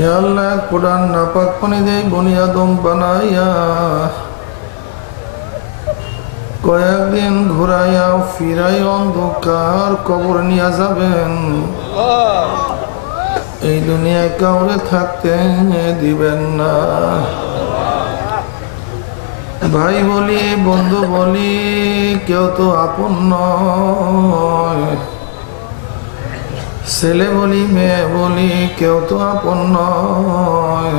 ইয়া আল্লাহ কোরআন নাপাক পানি দিয়ে বনি আদম বানাইয়া কয়েকদিন ঘুরাইয়া ফিরাই অন্ধকার কবর নিয়ে যাবেন। এই দুনিয়ায় কাউরে থাকতে দিবেন না। ভাই বলি বন্ধু বলি কেউ তো আপন নয়, ছেলে বলি মেয়ে বলি কেউ তো আপন নয়,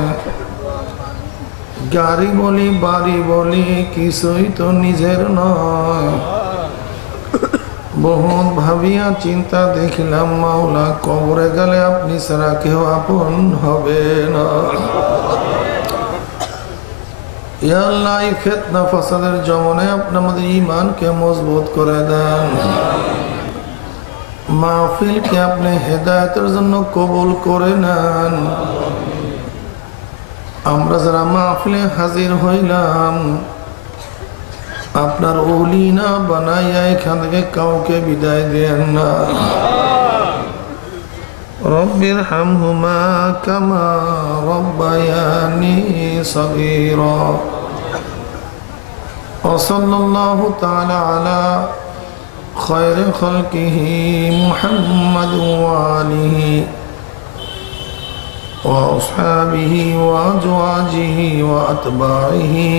গাড়ি বলি বাড়ি বলি কিছুই তো নিজের নয়। বহুত ভাবিয়া চিন্তা দেখিলাম মাওলা কবরে গেলে আপনি ছাড়া কেউ আপন হবে না। ইয়া আল্লাহ এই ফিতনা ফাসাদের জমানায় আপনি আমাদের ঈমানকে মজবুত করে দেন। মাহফিলকে আপনি হেদায়েতের জন্য কবুল করে নেন। আমরা যারা মাহফিলে হাজির হইলাম আপনার ওলি না বানাইয়া এখান থেকে কাউকে বিদায় দেন না। রব্বির হামহুমা কামা রব্বায়ানি সগীরা। ওয়াসাল্লাল্লাহু তাআলা আলা খায়রি খালকিহি মুহাম্মাদ ওয়া আলিহি ওয়া আসহাবিহি ওয়া আজওয়াজিহি ওয়া আতবাইহি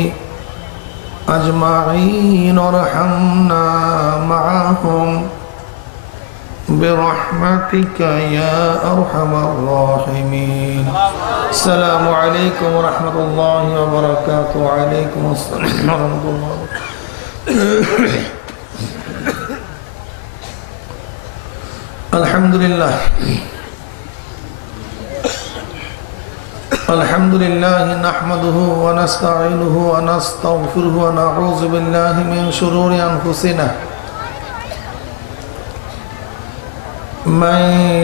أجمعين وارحمنا معهم برحمتك يا أرحم الراحمين. السلام عليكم ورحمة الله وبركاته. وعليكم السلام ورحمة الله. الحمد لله الحمد لله نحمده ونستعينه ونستغفره ونعوذ بالله من شرور أنفسنا من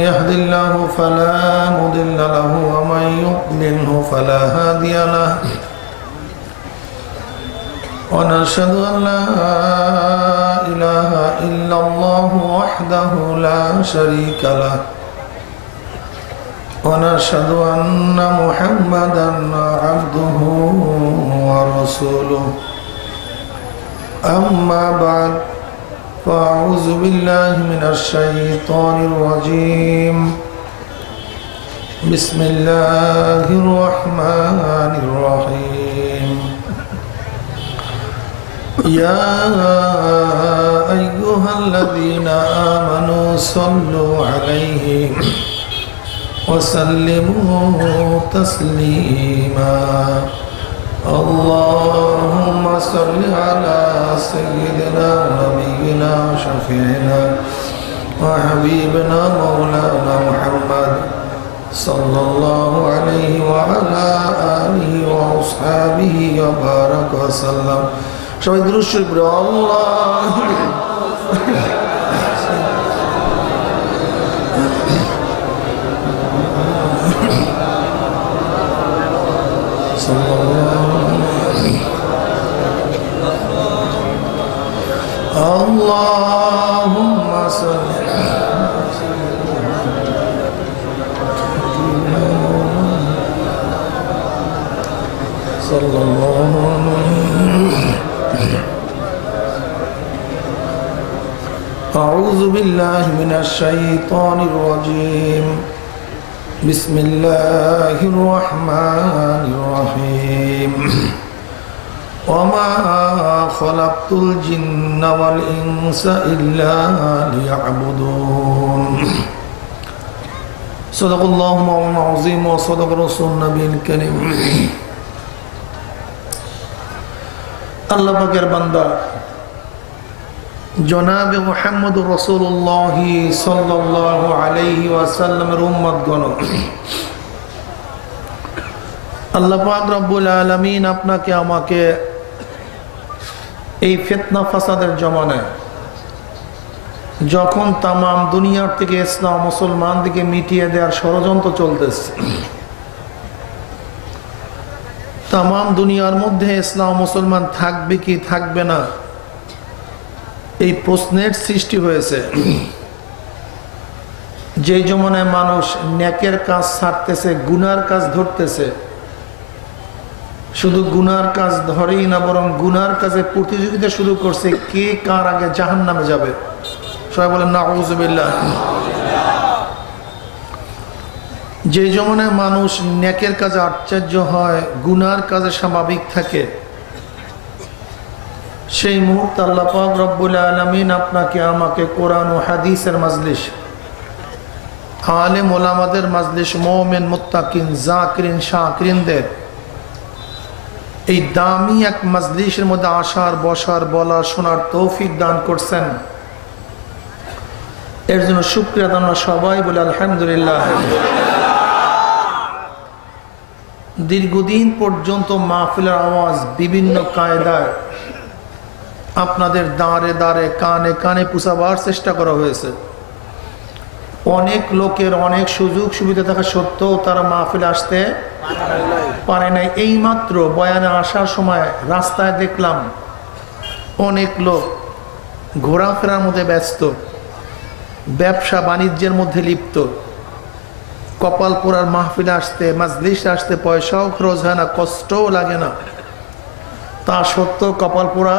يهد الله فلا مضل له ومن يضلله فلا هادي له ونشهد أن لا إله إلا الله وحده لا شريك له ونشهد أن محمدا عبده ورسوله. أما بعد فأعوذ بالله من الشيطان الرجيم. بسم الله الرحمن الرحيم. يا أيها الذين آمنوا صلوا عليه وسلموا تسليما. اللهم صل على سيدنا ونبينا شفيعنا وحبيبنا مولانا محمد صلى الله عليه وعلى آله وأصحابه وبارك وسلم. সবাই দুরূদ শরীফ পড়ো। আল্লাহ اللهم صل صلى الله أعوذ بالله من الشيطان الرجيم. بسم الله الرحمن الرحيم. وما خلقت الجن والإنس إلا ليعبدون. صدق الله مولانا العظيم وصدق رسول النبي الكريم. আল্লাহ পাকের বান্দা জনাবে মুহাম্মদুর রাসূলুল্লাহ সাল্লাল্লাহু আলাইহি ওয়াসাল্লামের উম্মতগণ, আল্লাহ পাক রব্বুল আলামিন আপনাকে আমাকে এই ফিতনা ফাসাদের জমানায় যখন তামাম দুনিয়ার থেকে ইসলাম মুসলমান দিকে মিটিয়ে দেওয়ার ষড়যন্ত্র চলতেছে, তামাম দুনিয়ার মধ্যে ইসলাম মুসলমান থাকবে কি থাকবে না এই প্রশ্নের সৃষ্টি হয়েছে। যেই জমানায় মানুষ নেকের কাজ ছাড়তেছে, গুনার কাজ ধরতেছে, শুধু গুনার কাজ ধরেই না বরং গুনার কাজে প্রতিযোগিতা শুরু করছে, কে কার আগে জাহান্নামে যাবে। সবাই বলেন নাউযুবিল্লাহ। যে জমানায় মানুষ নেকের কাজে আশ্চর্য হয়, গুনার কাজে স্বাভাবিক থাকে, সেই মুহূর্তে আল্লাহ পাক রব্বুল আলামিন আপনাকে আমাকে কোরআন ও হাদিসের মাজলিস, আলেম ওলামাদের মাজলিস, মুমিন মুত্তাকিন জাকিরিন শাকিরিনদের এই দামি এক মাজলিসের মধ্যে আসার, বসার, বলার, শোনার তৌফিক দান করছেন। এর জন্য শুকরিয়া আমরা সবাই বলে আলহামদুলিল্লাহ। দীর্ঘদিন পর্যন্ত মাহফিলের আওয়াজ বিভিন্ন কায়দায় আপনাদের দাঁড়ে দাঁড়ে, কানে কানে পুষাবার চেষ্টা করা হয়েছে। অনেক লোকের অনেক সুযোগ সুবিধা থাকা সত্ত্বেও তারা মাহফিলে আসতে পারে নাই। এইমাত্র বয়ানে আসার সময় রাস্তায় দেখলাম অনেক লোক ঘোরাফেরার মধ্যে ব্যস্ত, ব্যবসা বাণিজ্যের মধ্যে লিপ্ত। কপাল পোড়ার মাহফিলে আসতে, মাজলিস আসতে পয়সাও খরচ হয় না, কষ্টও লাগে না, তা সত্ত্বেও কপাল পোড়া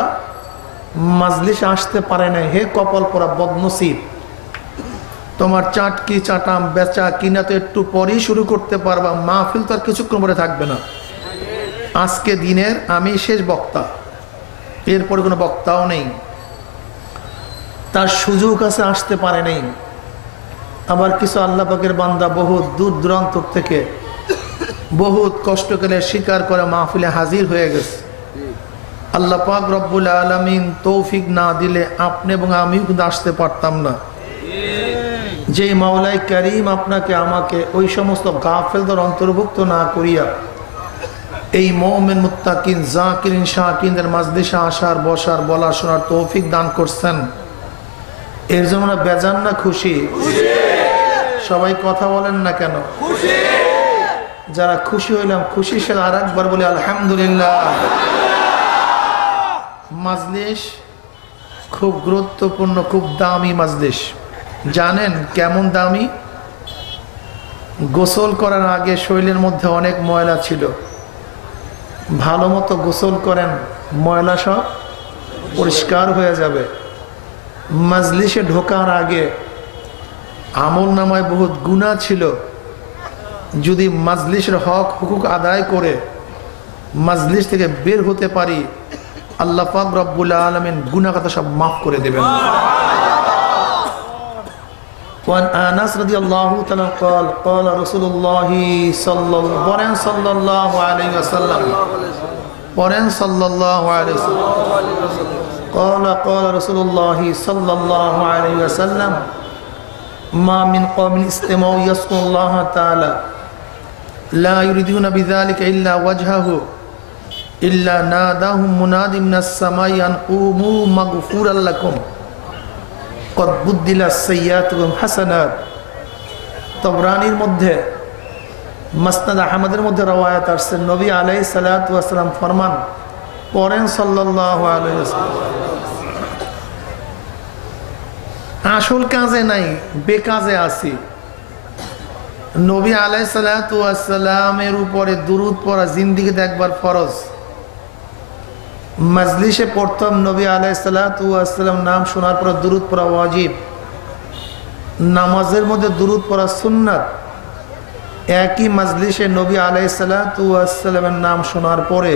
মাজলিস আসতে পারে না। হে কপাল পোড়া বদনসিব, তোমার চাটকি চাটাম বেচা কিনা তো একটু পরেই শুরু করতে পারবা, মাহফিল তো আর কিছুক্ষণ পরে থাকবে না। আজকে দিনের আমি শেষ বক্তা, এরপরে কোনো বক্তাও নেই, তার সুযোগ আছে, আসতে পারে নাই। আবার কিছু আল্লাহ পাকের বান্দা বহুত দূর দূরান্ত থেকে বহুত কষ্ট করে স্বীকার করে মাহফিলে হাজির হয়ে গেছে। আল্লাহ পাক রব্বুল আলামিন তৌফিক না দিলে আপনি এবং আমিও কিন্তু আসতে পারতাম না। যে মাওলাই কারীম আপনাকে আমাকে ওই সমস্ত গাফেলদের অন্তর্ভুক্ত না করিয়া এই মুমিন মুত্তাকিন জাকিরিন শাকিরিনদের মাজলিসে আসার, বসার, বলার, শোনার তৌফিক দান করছেন, এর জন্য আমরা বেজান না খুশি? সবাই কথা বলেন না কেন? যারা খুশি হইলাম, খুশি সে আর একবার বলে আলহামদুলিল্লাহ। মাজলিস খুব গুরুত্বপূর্ণ, খুব দামি মাজলিস। জানেন কেমন দামি? গোসল করার আগে শরীরের মধ্যে অনেক ময়লা ছিল, ভালো মতো গোসল করেন, ময়লা সব পরিষ্কার হয়ে যাবে। মাজলিসে ঢোকার আগে আমল নামায় বহুত গুনাহ ছিল, যদি মাজলিসের হক হুকুক আদায় করে মাজলিস থেকে বের হতে পারি, আল্লাহ পাক রব্বুল আলামিন গুনাহ কথা সব মাফ করে দেবেন। وعن أنس رضي الله تعالى قال قال رسول الله صلى الله عليه وسلم صلى الله عليه وسلم قال رسول الله صلى الله عليه وسلم ما من قوم استمعوا يذكرون الله تعالى لا يريدون بذلك إلا وجهه إلا ناداهم مناد من السماء أن قوموا مغفورا لكم قد بدلت سيئاتكم حسنات। তবরানীর মধ্যে, মাসনাদ আহমদের মধ্যে রওয়ায়াত আসছে, নবী আলাইহিস সালাতু ওয়াস সালাম ফরমান, পড়েন সাল্লাল্লাহু আলাইহি ওয়াসাল্লাম, আসল কাজে নাই, বেকাজে আছি। নবী আলাইহিস সালাতু ওয়াস সালামের উপরে দুরূদ পড়া জিন্দেগিতে একবার ফরজ। মাজলিসে পড়তাম, নবী আলাইহিস সালাতু ওয়াস সালাম নাম শোনার পর দুরূদ পড়া ওয়াজিব। নামাজের মধ্যে দুরূদ পড়া সুন্নাত। একই মাজলিসে নবী আলাইহিস সালাতু ওয়াস সালামের নাম শোনার পরে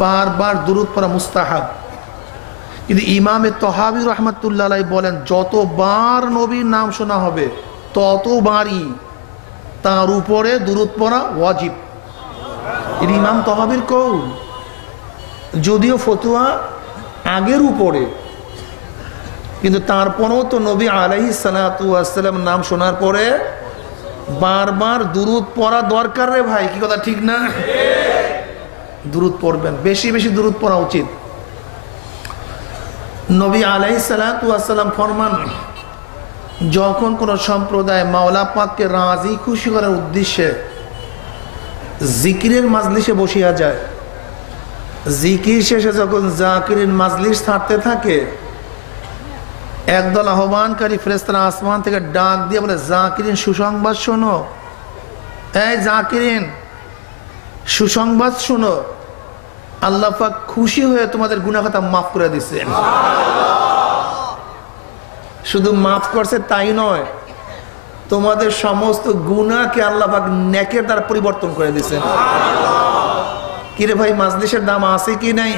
বারবার দুরূদ পড়া মুস্তাহাব। কিন্তু ইমামে তহাবী রাহমাতুল্লাহ আলাইহি বলেন, যতবার নবীর নাম শোনা হবে ততবারই তার উপরে দুরূদ পড়া ওয়াজিব। এর ইমাম তহাবীর কৌল, যদিও ফতোয়া আগের উপরে, কিন্তু তারপরেও তো নবী আলাইহিস সালাতু ওয়াস সালাম নাম শোনার পরে বারবার দুরূদ পড়া দরকার রে ভাই, কি কথা ঠিক না? দুরূদ পড়বেন, বেশি বেশি দুরূদ পড়া উচিত। নবী আলাইহিস সালাতু ওয়াস সালাম ফরমান, যখন কোন সম্প্রদায় মাওলা পাককে রাজি খুশি করার উদ্দেশ্যে জিকিরের মাজলিসে বসিয়া যায়, জিকির শেষে যখন জাকিরের মাজলিস ছাড়তে থাকে, একদল আহ্বানকারী ফেরেশতারা আসমান থেকে ডাক দিয়ে বলে, জাকিরিন সুসংবাদ শোনো, এই জাকিরিন সুসংবাদ শোনো, আল্লাহ পাক খুশি হয়ে তোমাদের গুনাহ খাতা মাফ করে দিয়েছেন। শুধু মাফ করছে তাই নয়, তোমাদের সমস্ত গুনাহকে আল্লাহ পাক নেকের দ্বারা পরিবর্তন করে দিয়েছেন। কিরে ভাই, মাজলিসের দাম আছে কি নাই?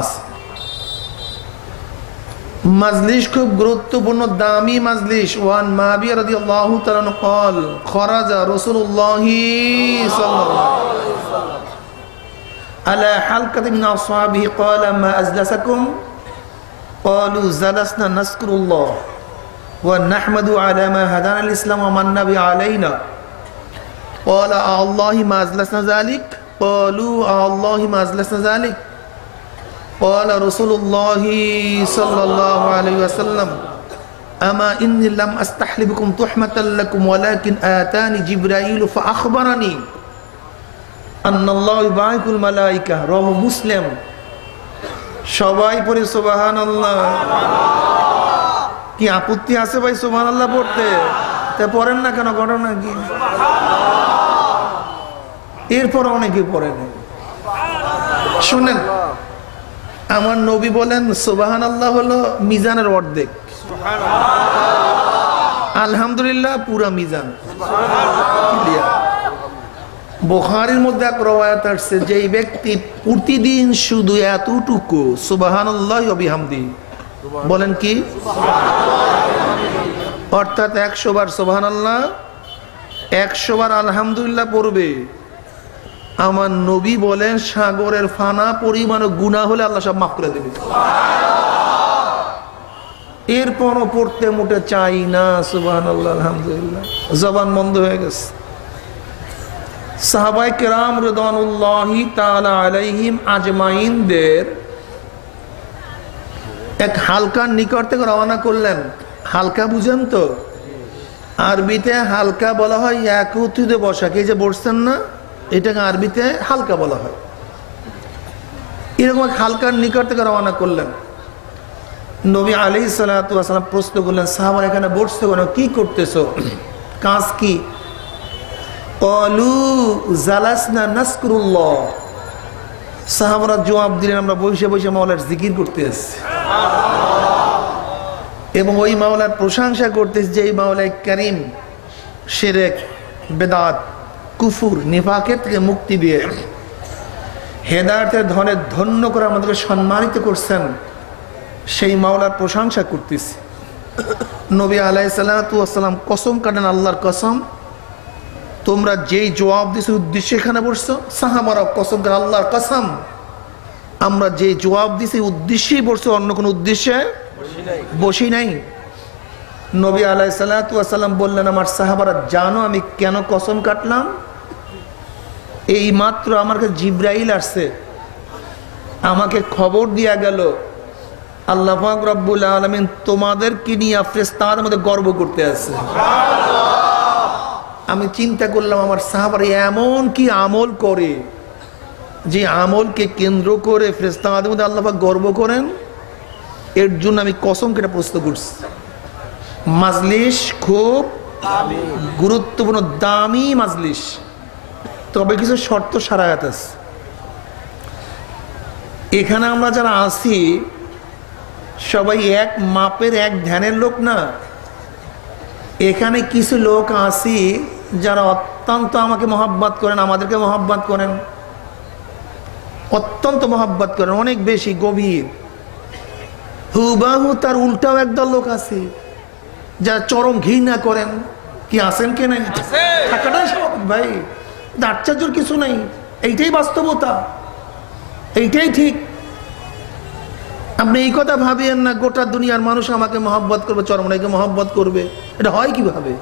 আছে। মাজলিস খুব গুরুত্বপূর্ণ, দামি মাজলিস। ওয়ান মাবিয়া রাদিয়াল্লাহু তাআলা আনহু قال خرج رسول الله صلى الله عليه وسلم على حلقة من أصحابه قال ما أجلسكم قالوا جلسنا نذكر الله ونحمد على ما هدانا الإسلام ومن به علينا قال الله ما أجلسنا ذلك قالوا الله ما أجلسنا ذلك قال رسول الله صلى الله عليه وسلم أما إني لم أستحل بكم تحمة لكم ولكن آتاني جبرائيل فأخبرني أن الله يبعث الملائكة رواه مسلم সবাই পড়ে সুবহানাল্লাহ। কি আপত্তি আছে ভাই সুবহানাল্লাহ পড়তে? তা পড়েন না কেন? ঘটনা কি? এরপর অনেকে পড়ে না। শুনেন, আমার নবী বলেন সুবহানাল্লাহ হলো মিজানের অর্ধেক, আলহামদুলিল্লাহ পুরা মিজান। বুখারীর মধ্যে এক রওয়ায়াত আছে, যেই ব্যক্তি প্রতিদিন শুধু এতটুকু সুবহানাল্লাহি ওয়া বিহামদিহি বলেন, কি অর্থাৎ 100 বার সুবহানাল্লাহ, 100 বার আলহামদুলিল্লাহ পড়বে, আমার নবী বলেন সাগরের ফানা পরিমাণ গুনাহ হলে আল্লাহ সব মাফ করে দেবে। এরপরও পড়তে মোটে চাই না সুবহানাল্লাহ আলহামদুলিল্লাহ, জবান বন্ধ হয়ে গেছে। সাহাবায়ে কেরাম রিদওয়ানুল্লাহি তাআলা আলাইহিম আজমাইনদের এক হালকার নিকট থেকে রওনা করলেন। হালকা বুঝেন তো? আরবিতে হালকা বলা হয় একত্রিত বসাকে, এই যে বসছেন না, এটাকে আরবিতে হালকা বলা হয়। এরকম হালকার নিকট থেকে রওনা করলেন। নবী আলাইহিস সালাতু ওয়াস সালাম প্রশ্ন করলেন, সাহাবারা এখানে বসছো কেন, কি করতেছো, কাজ কি? ক্বালু জালাসনা নাযকুরুল্লাহ। সাহাবারা জবাব দিলেন, আমরা বসে বসে মাওলার জিকির করতে আসছি এবং ওই মাওলার প্রশংসা করতেছি যে এই মাওলাই কারীম শিরক, বেদাত, কুফুর, নিফাকের থেকে মুক্তি দিয়ে হেদায়েতের ধনে ধন্য করে আমাদেরকে সম্মানিত করছেন, সেই মাওলার প্রশংসা করতেছি। নবী আলাইহিস সালাতু ওয়াস সালাম কসম কাটেন, আল্লাহর কসম, তোমরা যেই জবাব দিছো উদ্দেশ্যে এখানে বসছো। সাহাবারা কসম করে, আল্লাহর কসম, আমরা যে জবাব দিছি উদ্দেশ্যেই বসছো, অন্য কোনো উদ্দেশ্যে বসি নাই। নবী আলাইহিস সালাতু ওয়াস সালাম বললেন, আমার সাহাবারা জানো আমি কেন কসম কাটলাম? এই মাত্র আমার কাছে জিবরাইল আসছে, আমাকে খবর দিয়া গেল আল্লাহ পাক রব্বুল আলামিন তোমাদেরকে নিয়ে ফেরেশতাদের মধ্যে গর্ব করতে আছে। আমি চিন্তা করলাম আমার সাহাবারা এমন কি আমল করে যে আমলকে কেন্দ্র করে ফেরেশতাদের মধ্যে আল্লাহ পাক গর্ব করেন, এর জন্য আমি কসম কেটে প্রশ্ন করছি। মাজলিস খুব গুরুত্বপূর্ণ, দামি মাজলিস, তবে কিছু শর্ত সারায়াত আছে। এখানে আমরা যারা আছি সবাই এক মাপের এক ধ্যানের লোক না। এখানে কিছু লোক আছি যারা অত্যন্ত আমাকে মহব্বত করেন, আমাদেরকে মহব্বত করেন, অত্যন্ত মহব্বত করেন, অনেক বেশি গভীর। হুবাহু তার উল্টাও একদল লোক আছে যারা চরম ঘৃণা করেন। কি আছেন কে নাই? থাকাটাই স্বাভাবিক ভাই, আশ্চর্যের কিছু নাই, এইটাই বাস্তবতা, এইটাই ঠিক। আপনি এই কথা ভাবিয়েন না গোটা দুনিয়ার মানুষ আমাকে মহব্বত করবে, চরমনাইকে মহব্বত করবে, এটা হয় কিভাবে?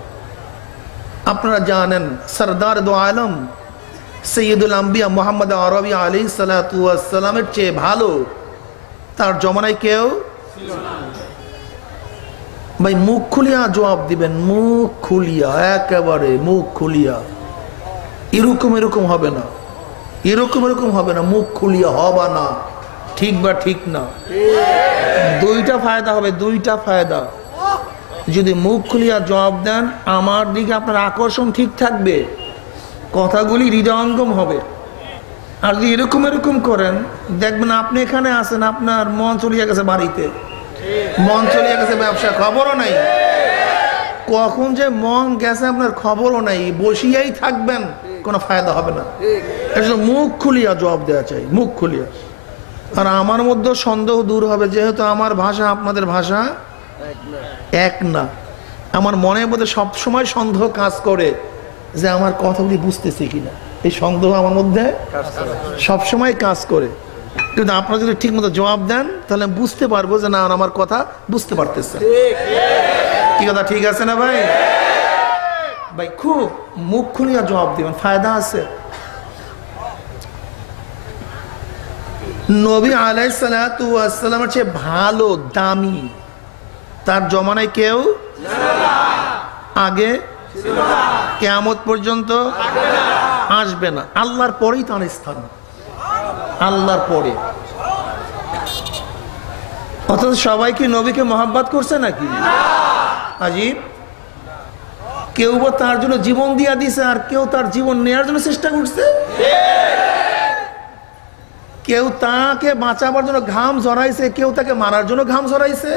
আপনারা জানেন সরদার দো আলম সৈয়দুল আম্বিয়া মুহাম্মদ আরবি আলাইহিস সালাতু ওয়াস সালামের চেয়ে ভালো তার জমানায় কেউ ভাই। মুখ খুলিয়া জবাব দিবেন, মুখ খুলিয়া, একেবারে মুখ খুলিয়া। এরকম এরকম হবে না, এরকম এরকম হবে না, মুখ খুলিয়া হবা না। ঠিক বা ঠিক না? দুইটা ফায়দা হবে, দুইটা ফায়দা। যদি মুখ খুলিয়া জবাব দেন, আমার দিকে আপনার আকর্ষণ ঠিক থাকবে, কথাগুলি হৃদয়ঙ্গম হবে। আর যদি এরকম এরকম করেন, দেখবেন আপনি এখানে আছেন, আপনার মন চলিয়ে গেছে বাড়িতে, মন চলিয়ে গেছে ব্যবসা, খবরও নাই। কখন যে মন গেছে আপনার খবরও নাই, বসিয়াই থাকবেন, কোনো ফায়দা হবে না। এর জন্য মুখ খুলিয়া জবাব দেওয়া চাই, মুখ খুলিয়া। আর আমার মধ্যে সন্দেহ দূর হবে, যেহেতু আমার ভাষা আপনাদের ভাষা এক না। আমার মনের মধ্যে সবসময় সন্দেহ কাজ করে যে আমার কথাগুলি বুঝতেছি কিনা, এই সন্দেহ আমার মধ্যে সবসময় কাজ করে। কিন্তু আপনারা যদি ঠিক মতো জবাব দেন, তাহলে বুঝতে পারবো যে না, আমার কথা বুঝতে পারতেছে। কি কথা ঠিক আছে না ভাই? ভাই খুব মুখ খুলিয়া জবাব দিবেন, ফায়দা আছে। নবী আলাইহিস সালাতু ওয়াস সালামের চেয়ে ভালো দামি তার জমানায় কেউ আগে কিয়ামত পর্যন্ত আসবে না। আল্লাহর পরেই তার স্থান, আল্লাহর পরে। অথচ সবাই কি নবীকে মহব্বত করছে নাকি? আজীব। কেউ বা তার জন্য জীবন দিয়া দিছে, আর কেউ তার জীবন নেয়ার জন্য চেষ্টা করছে। কেউ তাকে বাঁচাবার জন্য ঘাম ঝরাইছে, কেউ তাকে মারার জন্য ঘাম ঝরাইছে।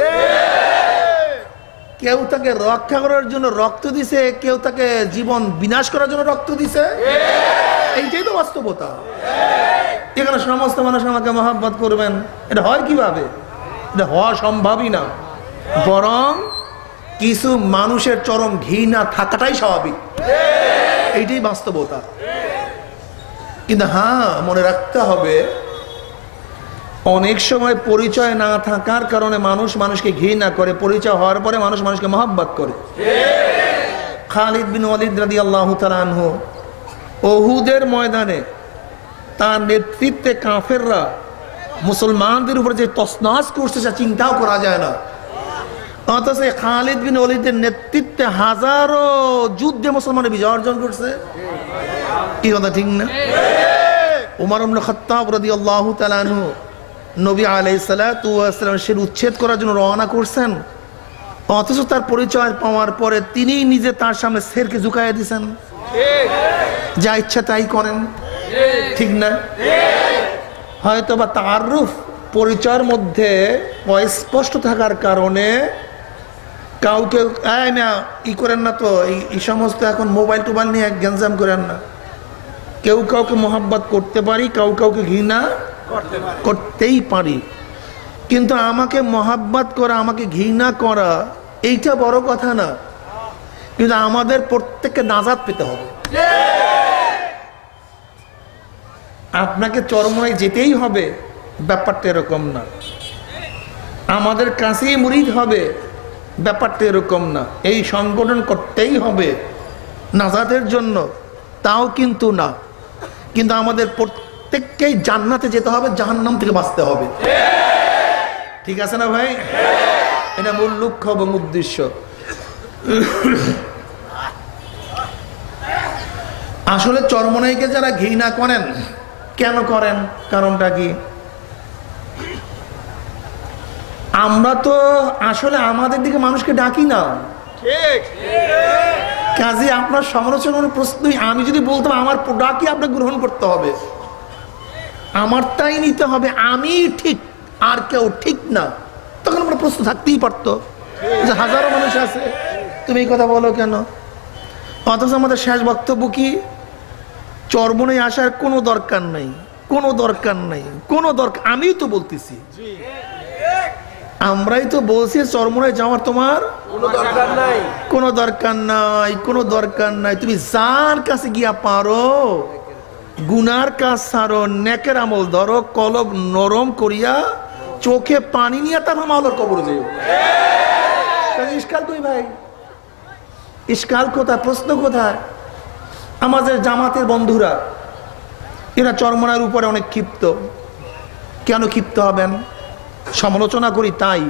কেউ তাকে রক্ষা করার জন্য রক্ত দিছে, কেউ তাকে জীবন বিনাশ করার জন্য রক্ত দিছে। এইটাই তো বাস্তবতা। এখানে সমস্ত মানুষ আমাকে মহব্বত করবেন, এটা হয় কিভাবে? এটা হওয়া সম্ভবই না। বরং কিছু মানুষের চরম ঘৃণা থাকাটাই স্বাভাবিক, এইটাই বাস্তবতা। কিন্তু হ্যাঁ, মনে রাখতে হবে, অনেক সময় পরিচয় না থাকার কারণে মানুষ মানুষকে ঘৃণা করে, পরিচয় হওয়ার পরে মানুষ মানুষকে মহব্বত করে। খালিদ বিন ওয়ালিদ রাদিয়াল্লাহু তাআলা আনহু উহুদের ময়দানে তার নেতৃত্বে কাফেররা মুসলমানদের উপর যে তছনছ করছে, সেটা চিন্তাও করা যায় না। অথচ খালিদ বিন ওয়ালিদের নেতৃত্বে হাজারো যুদ্ধে মুসলমানের বিজয় অর্জন করছে। কি কথা ঠিক না? উমর ইবনে খাত্তাব রাদিয়াল্লাহু তাআলা আনহু নবী আলাইহিস সালাতু ওয়াস সালামের শির উচ্ছেদ করার জন্য রওনা করছেন, অথচ তার পরিচয় পাওয়ার পরে তিনি নিজে তার সামনে শেরকে ঝুঁকাইয়া দিয়েছেন। যা ইচ্ছা তাই করেন, ঠিক না? হয়তো বা তারুফ পরিচয়ের মধ্যে অস্পষ্ট থাকার কারণে কাউকে ই করেন না, তো এই সমস্ত এখন মোবাইল টোবাইল নিয়ে গ্যাঞ্জাম করেন না। কেউ কাউকে মহব্বত করতে পারি, কাউকে ঘৃণা করতেই পারি, কিন্তু আমাকে মহব্বত করা, আমাকে ঘৃণা করা, এইটা বড় কথা না। কিন্তু আমাদের প্রত্যেককে নাজাত পেতে হবে। আপনাকে চরমনায় যেতেই হবে, ব্যাপারটা এরকম না। আমাদের কাছেই মুরিদ হবে, ব্যাপারটা এরকম না। এই সংগঠন করতেই হবে নাজাতের জন্য, তাও কিন্তু না। কিন্তু আমাদের প্রত্যেককেই জান্নাতে যেতে হবে, জাহান্নাম থেকে বাঁচতে হবে। ঠিক আছে না ভাই? এটা মূল লক্ষ্য এবং উদ্দেশ্য। আসলে চরমনাইকে যারা ঘৃণা করেন, কেন করেন? কারণটা কি? আমরা তো আসলে আমাদের দিকে মানুষকে ডাকি না। কাজে আপনার সমালোচনার প্রশ্নই, আমি যদি বলতাম আমার ডাকি আপনাকে গ্রহণ করতে হবে, আমারটাই নিতে হবে, আমি ঠিক আর কেউ ঠিক না, তখন আমরা প্রশ্ন থাকতেই পারতো যে হাজারো মানুষ আছে, তুমি এই কথা বলো কেন? অথচ আমাদের শেষ বক্তব্য কি? চরমনায় আসার কোনো দরকার নাই, কোনো দরকার নাই, কোনো দরকার। আমিই তো বলতেছি, আমরাই তো বলছি চরমনায় যাওয়ার তোমার কোনো দরকার নাই, কোনো দরকার নাই, কোনো দরকার নাই। তুমি যার কাছে গিয়া পারো গুনার কাজ ছাড়ো, নেকের আমল ধরো, কলব নরম করিয়া চোখে পানি নিয়ে তারপর মাওলার কবরে যাও। ইশকাল কই ভাই? ইশকাল কোথায়? প্রশ্ন কোথায়? আমাদের জামাতের বন্ধুরা এরা চরমনার উপরে অনেক ক্ষিপ্ত। কেন ক্ষিপ্ত হবেন? সমালোচনা করি তাই।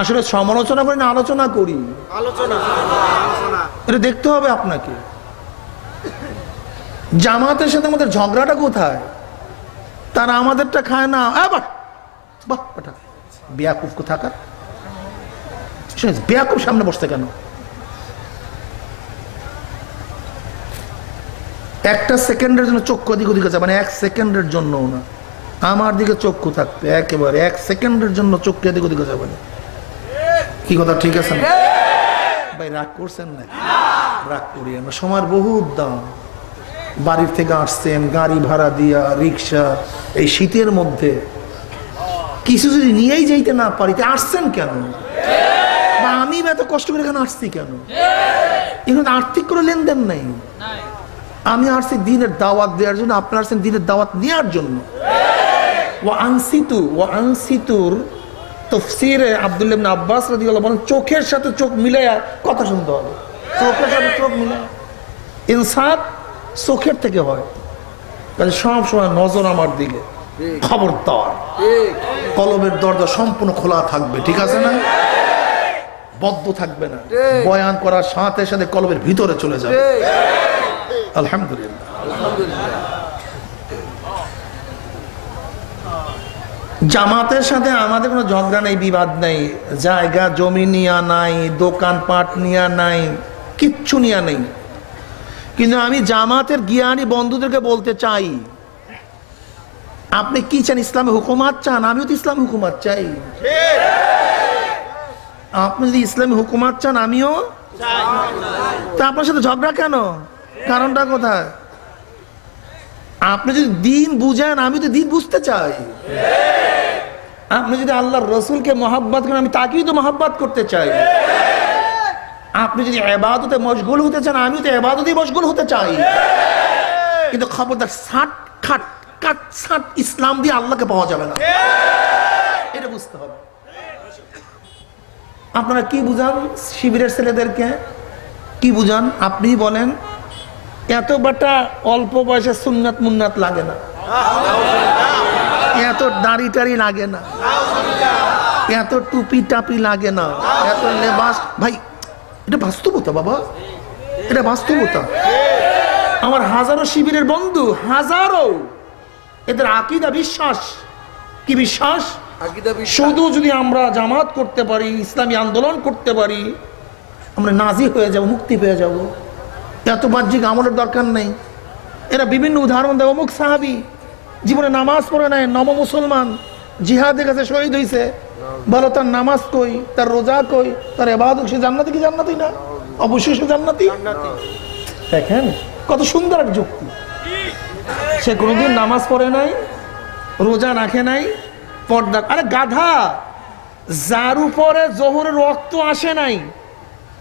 আসলে সমালোচনা করি না, আলোচনা করি। এটা দেখতে হবে আপনাকে। জামাতের সাথে আমাদের ঝগড়াটা কোথায়? তারা আমাদেরটা খায় না, বেয়াকুফ থাকার? বেয়াকুফ সামনে বসতে কেন? একটা সেকেন্ডের জন্য চক্ষু এদিক ওদিকে যাবে, মানে 1 সেকেন্ডের জন্য না, আমার দিকে চক্ষু থাকবে একেবারে 1 সেকেন্ডের জন্য চক্ষু এদিক ওদিকে যাবে না। কি কথা ঠিক আছে না ভাই? রাগ করছেন না? রাগ করি না, সময়ের বহুত দাম। বাড়ির থেকে আসছেন গাড়ি ভাড়া দিয়া, রিক্সা, এই শীতের মধ্যে কিছু যদি নিয়েই যাইতে না পারি তা আসছেন কেন? বা আমি এত কষ্ট করে এখানে আসছি কেন? এখানে আর্থিক কোনো লেনদেন নাই। আমি আসছি দিনের দাওয়াত দেওয়ার জন্য, আপনারা আসছেন দিনের দাওয়াত নেওয়ার জন্য। ওয়াংসিতুর তাফসীরে আব্দুল্লাহ ইবনে আব্বাস রাদিয়াল্লাহু আনহু চোখের সাথে চোখ মিলাইয়া কথা শুনতে হবে। চোখের সাথে চোখ মিলায় ইনসাফ চোখের থেকে হয়। তাহলে সব সময় নজর আমার দিকে, খবরদার কলবের দরজা সম্পূর্ণ খোলা থাকবে, ঠিক আছে না? বদ্ধ থাকবে না, বয়ান করার সাথে সাথে কলবের ভিতরে চলে যাবে। আলহামদুলিল্লাহ। জামাতের সাথে আমাদের কোনো ঝগড়া নেই, বিবাদ নেই, জায়গা জমি নিয়া নাই, দোকানপাট নিয়া নাই, কিচ্ছু নিয়া নেই। কিন্তু আমি জামাতের জ্ঞানী বন্ধুদেরকে বলতে চাই, আপনি কি চান? ইসলামে হুকুমাত চান? আমিও তো ইসলামী হুকুমাত চাই। আপনি যদি ইসলামী হুকুমাত চান, আমিও। তা আপনার সাথে ঝগড়া কেন? কারণটা কোথায়? আপনি যদি দিন বুঝেন, আমি তো দিন বুঝতে চাই। আপনি যদি আল্লাহর রসুলকে মহাব্বত করেন, আমি তাকেই তো মহাব্বত করতে চাই। আপনি যদি ইবাদতে মশগুল হতে চান, আমি তো ইবাদতেই মশগুল হতে চাই। কিন্তু খবরদার সাট খাট কাট সাট ইসলাম দিয়ে আল্লাহকে পাওয়া যাবে না, এটা বুঝতে হবে। আপনারা কি বুঝান শিবিরের ছেলেদেরকে? কি বুঝান? আপনি বলেন। এত বাটা অল্প বয়সে সুন্নাত মুন্নাত লাগে না, এত দাড়ি টাড়ি লাগে না, এত টুপি টাপি লাগে না, এত লেবাস। ভাই এটা বাস্তবতা বাবা, এটা বাস্তবতা। আমার হাজারো শিবিরের বন্ধু, হাজারো, এদের আকীদা বিশ্বাস। কি বিশ্বাস? শুধু যদি আমরা জামাত করতে পারি, ইসলামী আন্দোলন করতে পারি, আমরা নাজি হয়ে যাব, মুক্তি পেয়ে যাব। এত বাহ্যিক আমলের দরকার নেই। এরা বিভিন্ন উদাহরণ দেয়। অমুক সাহাবী জীবনে নামাজ পড়ে নাই, নব মুসলমান, জিহাদের কাছে শহীদ হয়েছে। বলো তার নামাজ কই, তার রোজা কই, তার ইবাদত? সে জান্নাতি কি জান্নাতি না? অবশ্যই সে জান্নাতি। দেখেন কত সুন্দর এক যুক্তি। সে কোনোদিন নামাজ পড়ে নাই, রোজা রাখে নাই, পর্দা। আরে গাধা, যার উপরে জোহরের রক্ত আসে নাই,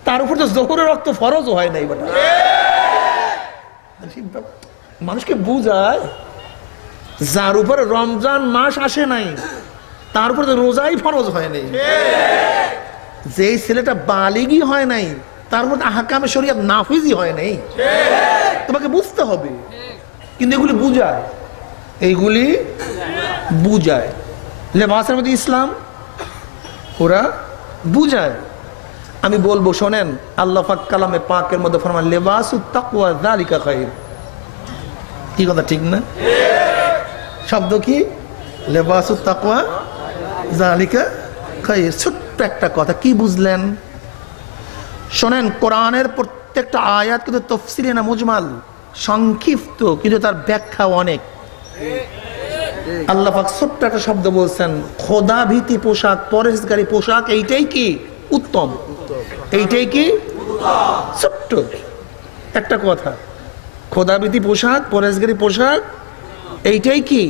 তার উপর তো জোহরের রক্ত ফরজও হয় নাই। মানুষকে বুঝায়, যার উপরে রমজান মাস আসে নাই, তার উপরে তো রোজাই ফরজ হয় নাই। যেই ছেলেটা বালিগই হয় নাই, তার উপর আহকামে শরিয়াত নাফিজই হয় নাই। তোমাকে বুঝতে হবে। কিন্তু এগুলি বুঝায়, এইগুলি বুঝায়। লেবাসের মধ্যে ইসলাম ওরা বুঝায়। আমি বলবো শোনেন, আল্লাহ পাক কালামে পাকের মধ্যে ফরমান লিবাসুত তাকওয়া যালিকা খায়র। কি কথা ঠিক না? শব্দ কি? লিবাসুত তাকওয়া যালিকা খায়র। ছোট্ট একটা কথা, কি বুঝলেন? শোনেন, কোরআনের প্রত্যেকটা আয়াত কিন্তু তাফসীরে না মুজমাল, সংক্ষিপ্ত, কিন্তু তার ব্যাখ্যা অনেক। আল্লাহ পাক ছোট্ট একটা শব্দ বলছেন, খোদা ভীতি পোশাক, পরেশগারী পোশাক, এইটাই কি উত্তম, এইটাই কি ছোট্ট একটা কথা। খোদাবিধি পোশাক, পরেশগারী পোশাক, এইটাই কি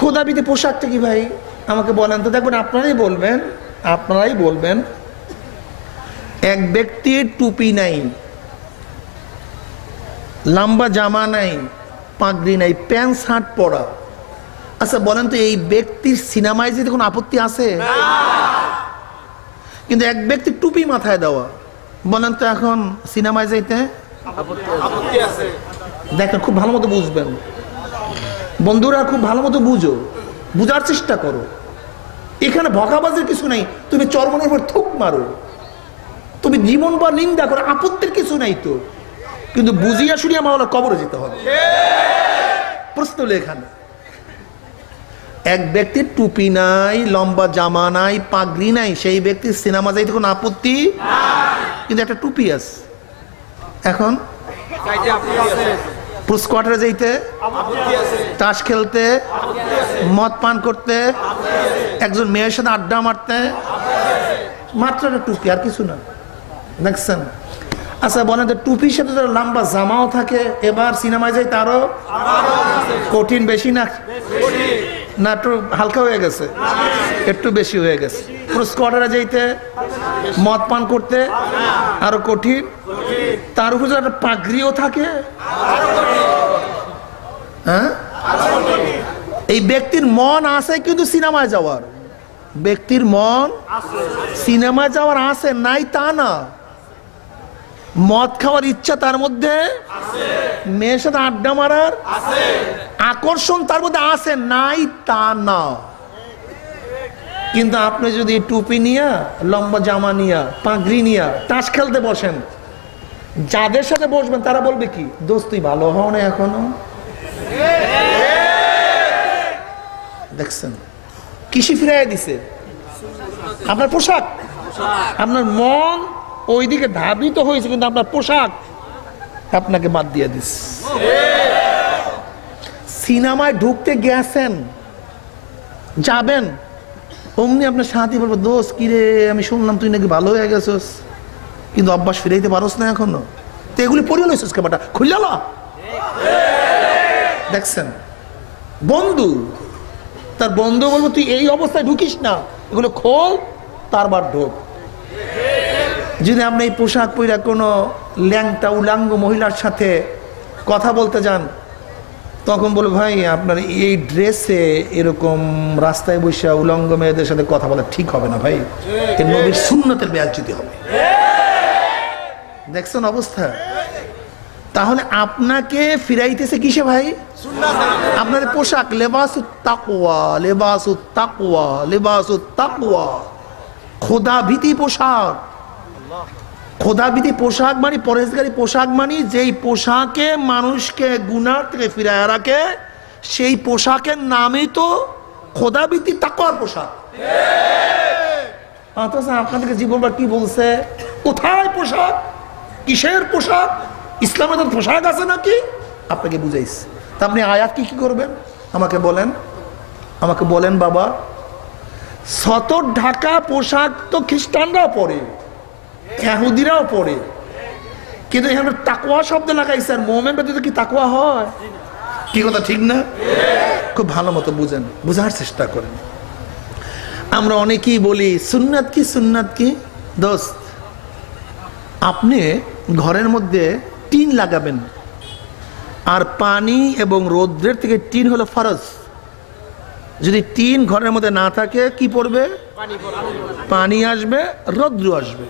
খোদাবিধি পোশাকটা কি ভাই আমাকে বলেন তো। দেখবেন আপনারাই বলবেন, আপনারাই বলবেন, এক ব্যক্তির টুপি নাই, লম্বা জামা নাই, পাগড়ি নাই, প্যান্ট শার্ট পরা। আচ্ছা বলেন তো, এই ব্যক্তির সিনেমায় যেতে কোনো আপত্তি আছে? কিন্তু এক ব্যক্তি টুপি মাথায় দেওয়া, বলেন তো এখন সিনেমায় যাইতে আপত্তি আছে? দেখেন, খুব ভালো মতো বুঝবেন বন্ধুরা, খুব ভালো মতো বুঝো, বুঝার চেষ্টা করো। এখানে ভকাবাজের কিছু নাই। তুমি চরমনের উপর থুক মারো, তুমি জীবন বা নিন্দা করো, আপত্তির কিছু নাই তো। কিন্তু বুঝিয়া শুনিয়া মাওলার কবরে যেতে হবে। প্রশ্ন হলো এখানে, এক ব্যক্তির টুপি নাই, লম্বা জামা নাই, পাগড়ি নাই, সেই ব্যক্তির সিনেমা যাইতে কোনো আপত্তি, কিন্তু একটা টুপি আছে। এখন পুস্কোয়াটারে যাইতে, তাস খেলতে, মদ পান করতে, একজন মেয়ের সাথে আড্ডা মারতে, মাত্র একটা টুপি, আর কিছু না। দেখছেন? আচ্ছা বলেন তো, টুপির সাথে লম্বা জামাও থাকে, এবার সিনেমায় যাই তারও কঠিন বেশি না? না একটু হালকা হয়ে গেছে? একটু বেশি হয়ে গেছে। পুরো স্কোয়াডারে যাইতে, মদ পান করতে আরো কঠিন, তার উপর একটা পাগড়িও থাকে। হ্যাঁ, এই ব্যক্তির মন আছে কিন্তু সিনেমায় যাওয়ার, ব্যক্তির মন সিনেমায় যাওয়ার আছে, নাই তা না। মদ খাওয়ার ইচ্ছা তার মধ্যে, মেয়ের সাথে আড্ডা মারার আকর্ষণ তার মধ্যে আছে, নাই তা না। কিন্তু আপনি যদি টুপি নিয়া, লম্বা জামা নিয়া, পাগড়ি নিয়া তাস খেলতে বসেন, যাদের সাথে বসবেন তারা বলবে কি, দোস্ত তুই ভালো হও না এখনো? দেখছেন কৃষি ফিরাইয়া দিছে আপনার পোশাক, আপনার মন ওইদিকে ধাবিত হয়েছে, কিন্তু আপনার পোশাক আপনাকে বাদ দিয়ে দিস। সিনেমায় ঢুকতে গেছেন, যাবেন, অমনি আপনার সাথী বলবো, দোস্ত কিরে আমি শুনলাম তুই নাকি ভালো হয়ে গেছিস, কিন্তু অভ্যাস ফিরাইতে পারোস না এখনো, তো এগুলি পড়িয়ে লইছিস কেবাটা খুললা। দেখছেন, বন্ধু তার বন্ধু বলবো তুই এই অবস্থায় ঢুকিস না, এগুলো খোল তারবার ঢোক। যদি আপনি এই পোশাক পরে কোনো ল্যাংটা উলাঙ্গ মহিলার সাথে কথা বলতে যান, তখন বলবো ভাই আপনার এই ড্রেসে এরকম রাস্তায় বসে উলঙ্গ মেয়েদের সাথে কথা বলা ঠিক হবে না ভাই, এর নবীর সুন্নতের বেয়াজ্জতি হবে। দেখছেন অবস্থা? তাহলে আপনাকে ফিরাইতেছে কিসে ভাই? আপনার পোশাক, লেবাসুত তাকওয়া, লেবাসুত তাকওয়া, লেবাসুত তাকওয়া, খোদাভীতি পোশাক। খোদাভীতি পোশাক মানে, পরহেজগারি পোশাক মানে যেই পোশাকে মানুষকে গুনাহ থেকে ফিরায় রাখে, সেই পোশাকের নামই তো খোদাভীতি তাকওয়ার পোশাক। অথচ আপনাদেরকে জীবনবার কি বলছে, কোথায় পোশাক, কিসের পোশাক, ইসলামের তো পোশাক আছে নাকি, আপনাকে বুঝাইছে। তা আপনি আয়াত কি করবেন আমাকে বলেন, আমাকে বলেন বাবা। সতর ঢাকা পোশাক তো খ্রিস্টানরাও পরে, ইহুদিরাও পরে, কিন্তু এখানে তাকওয়া শব্দ লাগাইছে, আর মুমিন ব্যতীত কি তাকওয়া হয়? কি কথা ঠিক না? খুব ভালো মতো বুঝেন, বুঝার চেষ্টা করেন। আমরা অনেকেই বলি সুন্নাত কি, সুন্নাত কি। দোস্ত, আপনি ঘরের মধ্যে টিন লাগাবেন, আর পানি এবং রৌদ্রের থেকে টিন হলো ফরজ। যদি টিন ঘরের মধ্যে না থাকে কি পড়বে? পানি আসবে, রৌদ্র আসবে।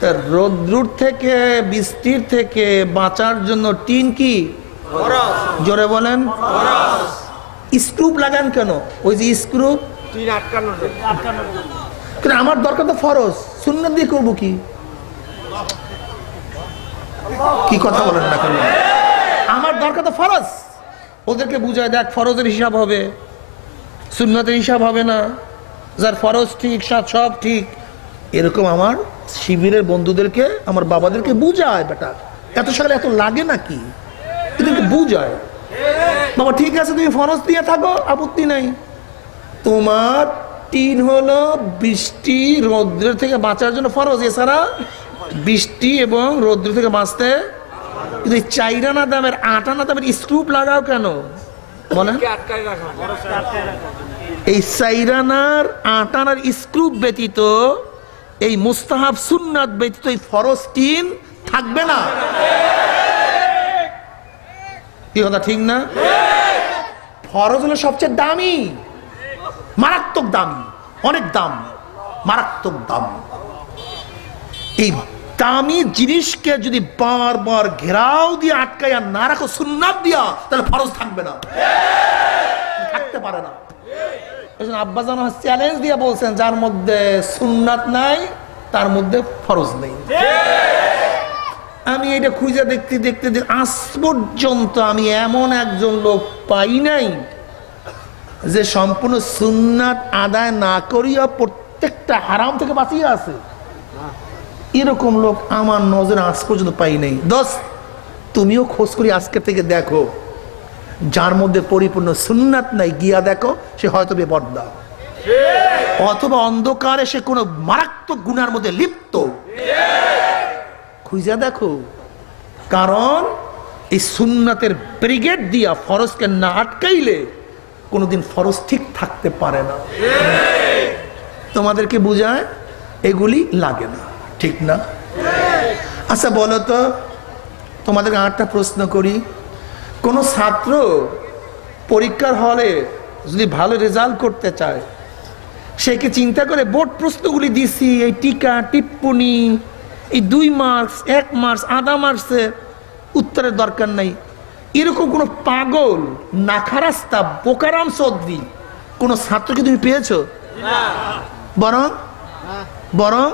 তার রৌদ্র থেকে, বৃষ্টির থেকে বাঁচার জন্য টিন কি জোরে বলেন? স্ক্রুপ লাগান কেন? ওই যে স্ক্রুপ, কিন্তু আমার দরকার তো ফরজ, সুন্নাত দিয়ে করবো কি? কি কথা বলেন না কেন? আমার দরকার তো ফরজ। ওদেরকে বুঝায় দেখ, ফরজের হিসাব হবে, সুন্নতের হিসাব হবে না, যার ফরজ ঠিক সব ঠিক। এরকম আমার শিবিরের বন্ধুদেরকে, আমার বাবাদেরকে বুঝায়, বেটা এত সকালে এত লাগে নাকি, এদেরকে বুঝায়, বাবা ঠিক আছে তুমি ফরজ দিয়ে থাকো, আপত্তি নাই, তোমার টিন হলো বৃষ্টি রৌদ্রের থেকে বাঁচার জন্য ফরজ, এছাড়া বৃষ্টি এবং রৌদ্র থেকে বাঁচতে। কিন্তু এই 4 আনা দামের 8 আনা দামের স্ক্রুপ লাগাও কেন বলেন? এই 4 আনার 8 আনার স্ক্রুপ ব্যতীত, এই মুস্তাহাব সুন্নাত ব্যতীত এই ফরজ টিন থাকবে না। কি কথা ঠিক না? ফরজ হলো সবচেয়ে দামি, মারাত্মক দামি, অনেক দাম, মারাত্মক দাম। এই দামি জিনিসকে যদি বারবার ঘেরাও দিয়ে আটকাইয়া না রাখো সুন্নাত দিয়া, তাহলে ফরজ থাকবে না, থাকতে পারে না। আব্বাজান চ্যালেঞ্জ দিয়ে বলছেন, যার মধ্যে সুন্নাত নাই তার মধ্যে ফরজ নেই। আমি এটা খুঁজে দেখতে দেখতে আজ পর্যন্ত আমি এমন একজন লোক পাই নাই যে সম্পূর্ণ সুন্নাত আদায় না করিয়া প্রত্যেকটা হারাম থেকে বাঁচিয়ে আছে, এরকম লোক আমার নজরে আজ পর্যন্ত পাই নাই। দোস্ত, তুমিও খোঁজ করি আজকে থেকে দেখো, যার মধ্যে পরিপূর্ণ সুন্নাত নাই, গিয়া দেখো সে হয়তো বেপর্দা, অথবা অন্ধকারে সে কোনো মারাত্মক গুনার মধ্যে লিপ্ত। খুঁজে দেখো, কারণ এই সুন্নাতের ব্রিগেড দিয়া ফরজকে না আটকাইলে কোনোদিন ফরজ ঠিক থাকতে পারে না। তোমাদেরকে বুঝায় এগুলি লাগে না, ঠিক না? আচ্ছা বলো তো, তোমাদেরকে আরেকটা প্রশ্ন করি, কোনো ছাত্র পরীক্ষার হলে যদি ভালো রেজাল্ট করতে চায়, সে কি চিন্তা করে বোর্ড প্রশ্নগুলি দিছি, এই টিকা টিপ্পনি, এই 2 মার্কস 1 মার্কস আধা মার্কসের উত্তরের দরকার নাই, এরকম কোনো পাগল নাখারাস্তা বোকারাম চৌধুরী কোনো ছাত্রকে তুমি পেয়েছো? বরং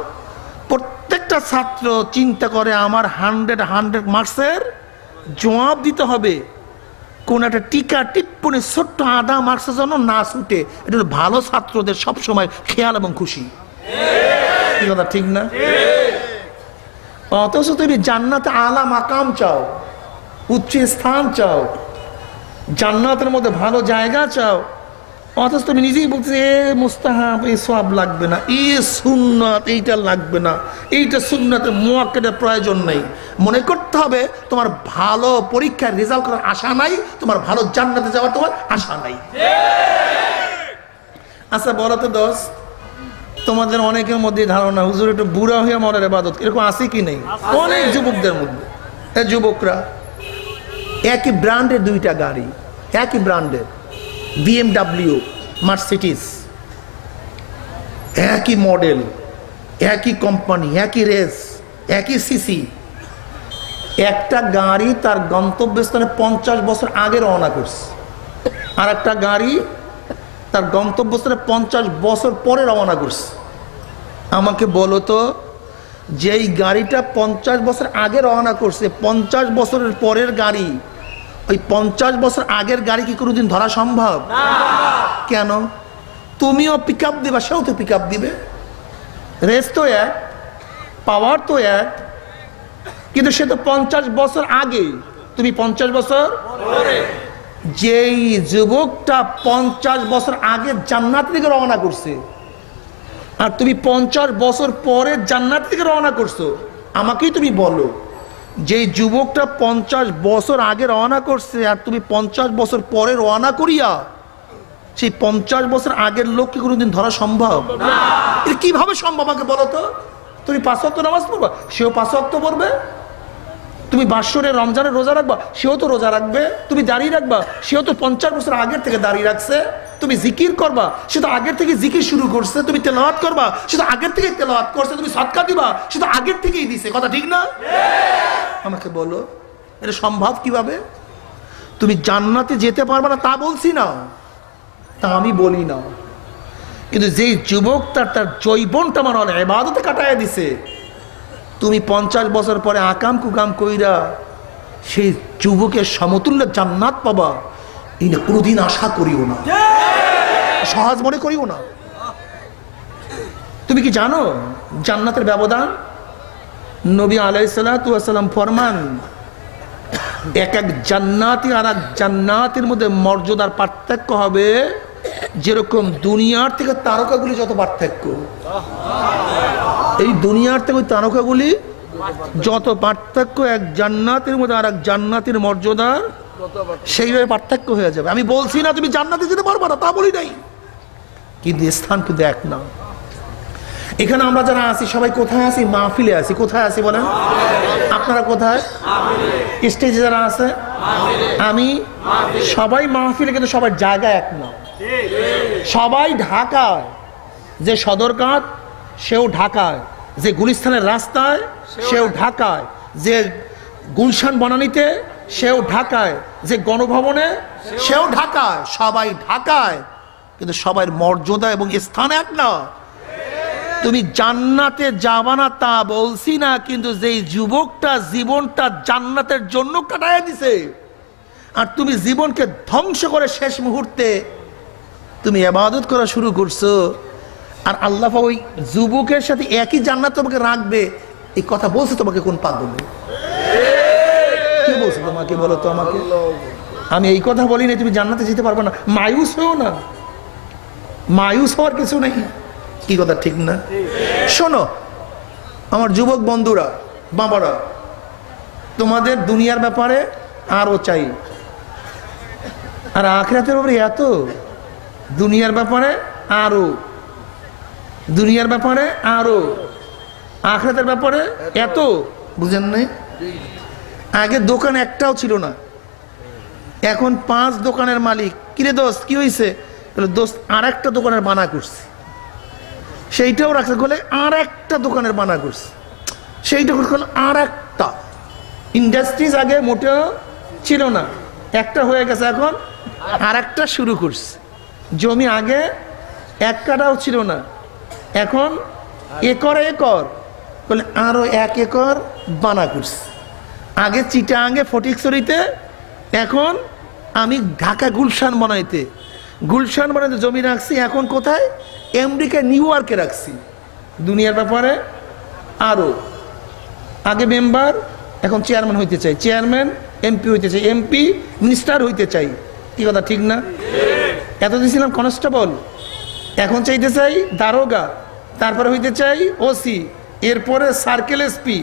প্রত্যেকটা ছাত্র চিন্তা করে আমার 100 মার্কসের জবাব দিতে হবে, কোন একটা টিকা টিপ্পনি ছোট্ট আধা মার্কসের জন্য না ছুটে। এটা হলো ভালো ছাত্রদের সবসময় খেয়াল এবং খুশি, কথা ঠিক না? অথচ তুমি জান্নাতে আলা মাকাম চাও, উচ্চ স্থান চাও, জান্নাতের মধ্যে ভালো জায়গা চাও, অথচ তুমি নিজেই বলছো এ মুস্তাহাব, এই সব লাগবে না, এই সুন্নাত এইটা লাগবে না, এইটা সুন্নাতের মুয়াক্কাদের প্রয়োজন নেই। মনে করতে হবে তোমার ভালো পরীক্ষার রেজাল্ট করার আশা নাই, তোমার ভালো জান্নাতে যাওয়ার তোমার আশা নাই। আচ্ছা বলো তো দোস্ত, তোমাদের অনেকের মধ্যে ধারণা হুজুর একটু বুড়া হয়ে মরার ইবাদত, এরকম আছে কি নেই? অনেক যুবকদের মধ্যে, যুবকরা একই ব্র্যান্ডের 2টা গাড়ি, একই ব্র্যান্ডের BMW, মার্সিডিজ, একই মডেল, একই কোম্পানি, একই রেস, একই সিসি। একটা গাড়ি তার গন্তব্যস্থানে 50 বছর আগে রওনা করছে, আর একটা গাড়ি তার গন্তব্যস্থানে 50 বছর পরে রওনা করছে। আমাকে বলো তো, যেই গাড়িটা 50 বছর আগে রওনা করছে, 50 বছরের পরের গাড়ি, ওই 50 বছর আগের গাড়ি কি কোনোদিন ধরা সম্ভব? কেন? তুমিও পিক আপ দিবা, সেও তো পিক আপ দিবে, রেস তো এক, পাওয়ার তো এক, কিন্তু সে তো 50 বছর আগে, তুমি 50 বছর। যেই যুবকটা 50 বছর আগে জান্নাত থেকে রওনা করছে, আর তুমি 50 বছর পরে জান্নাত থেকে রওনা করছো, আমাকেই তুমি বলো, যে যুবকটা 50 বছর আগে রওনা করছে আর তুমি 50 বছর পরে রওনা করিয়া, সেই 50 বছর আগের লোককে কোনোদিন ধরা সম্ভব? এটা কিভাবে সম্ভব আমাকে বলো তো? তুমি 5 ওয়াক্ত নামাজ পড়বা, সেও 5 ওয়াক্ত পড়বে। তুমি বাৎসরে রমজানের রোজা রাখবা, সেও তো রোজা রাখবে। তুমি দাঁড়িয়ে রাখবা, সেও তো 50 বছর আগের থেকে দাঁড়িয়ে রাখছে। তুমি জিকির করবা, সে তো আগের থেকে জিকির শুরু করছে। তুমি তেলাওয়াত করবা, সে তো আগের থেকেই তেলাওয়াত করছে। তুমি সদকা দিবা, সে তো আগের থেকেই দিছে। কথা ঠিক না? আমাকে বলো, এটা সম্ভব কিভাবে? তুমি জান্নাতে যেতে পারবে না তা বলছি না, তা আমি বলি না, কিন্তু যেই যুবক তার জৈবনটা আমার ইবাদতে কাটায় দিছে, তুমি 50 বছর পরে আকাম কুকাম কইরা সেই যুবকের সমতুল্য জান্নাত পাবা, এই না কোনোদিন আশা করিও না, সহজ মনে করিও না। তুমি কি জানো জান্নাতের ব্যবধান? নবী আলাইহিস সালাতু ওয়াস সালাম ফরমান, এক এক জান্নাতি আর এক জান্নাতের মধ্যে মর্যাদার পার্থক্য হবে যেরকম দুনিয়ার থেকে তারকাগুলি যত পার্থক্য। এই দুনিয়ার থেকে ওই তারকাগুলি যত পার্থক্য, এক জান্নাতের মধ্যে আর এক জান্নাতের মর্যাদার সেইভাবে পার্থক্য হয়ে যাবে। আমি বলছি না তুমি জান্নাতে যেতে পারবা না, তা বলি নাই, কিন্তু স্থান কিন্তু এক না। এখানে আমরা যারা আছি সবাই কোথায় আছি? মাহফিলে আছি। কোথায় আছি বলেন? আপনারা কোথায়? স্টেজে যারা আছে, আমি, সবাই মাহফিলে, কিন্তু সবার জায়গা এক না। সবাই ঢাকায়, যে সদরঘাট সেও ঢাকায়, যে গুলিস্তানের রাস্তায় সেও ঢাকায়, যে গুলশান বনানীতে সেও ঢাকায়, যে গণভবনে সেও ঢাকায়। সবাই ঢাকায়, কিন্তু সবার মর্যাদা এবং স্থান এক না। তুমি জান্নাতে যাবা না তা বলছি না, কিন্তু যেই যুবকটা জীবনটা জান্নাতের জন্য কাটায় দিছে, আর তুমি জীবনকে ধ্বংস করে শেষ মুহূর্তে তুমি ইবাদত করা শুরু করছো, আর আল্লাহ পাক ওই যুবকের সাথে একই জান্নাত তোমাকে রাখবে, এই কথা বলছে তোমাকে কোন পাগল? কে বলছে তোমাকে? বলো তো আমাকে। আমি এই কথা বলি না তুমি জান্নাতে যেতে পারবে না, মায়ুস হও না, মায়ুস হওয়ার কিছু নেই। কি কথা ঠিক না? শোনো আমার যুবক বন্ধুরা, বাবারা, তোমাদের দুনিয়ার ব্যাপারে আরো চাই, আর আখিরাতের ব্যাপারে এত, দুনিয়ার ব্যাপারে আরো, দুনিয়ার ব্যাপারে আরো, আখিরাতের ব্যাপারে এত, বুঝেন নাই? আগে দোকান একটাও ছিল না, এখন 5 দোকানের মালিক। কিরে দোস্ত কি হয়েছে? দোস্ত আর একটা দোকানের বানা করছে, সেইটাও রাখছে বলে আর একটা দোকানের বানা করছে, সেইটা করলে আর একটা। ইন্ডাস্ট্রিজ আগে মোটেও ছিল না, একটা হয়ে গেছে, এখন আর একটা শুরু করছে। জমি আগে 1 কাঠাও ছিল না, এখন একর একর বলে আরো 1 একর বানা করছে। আগে চিটাগাঙ্গে ফটিকছড়িতে, এখন আমি ঢাকা গুলশান বানাইতে জমি রাখছি, এখন কোথায়? আমেরিকা নিউ ইয়র্কে রাখছি। দুনিয়ার ব্যাপারে আরো, আগে মেম্বার, এখন চেয়ারম্যান হইতে চাই, চেয়ারম্যান এমপি হইতে চাই, এমপি মিনিস্টার হইতে চাই। কি কথা ঠিক না? এতদিন ছিলাম কনস্টেবল, এখন চাইতে চাই দারোগা, তারপরে হইতে চাই ওসি, এরপরে সার্কেল এসপি,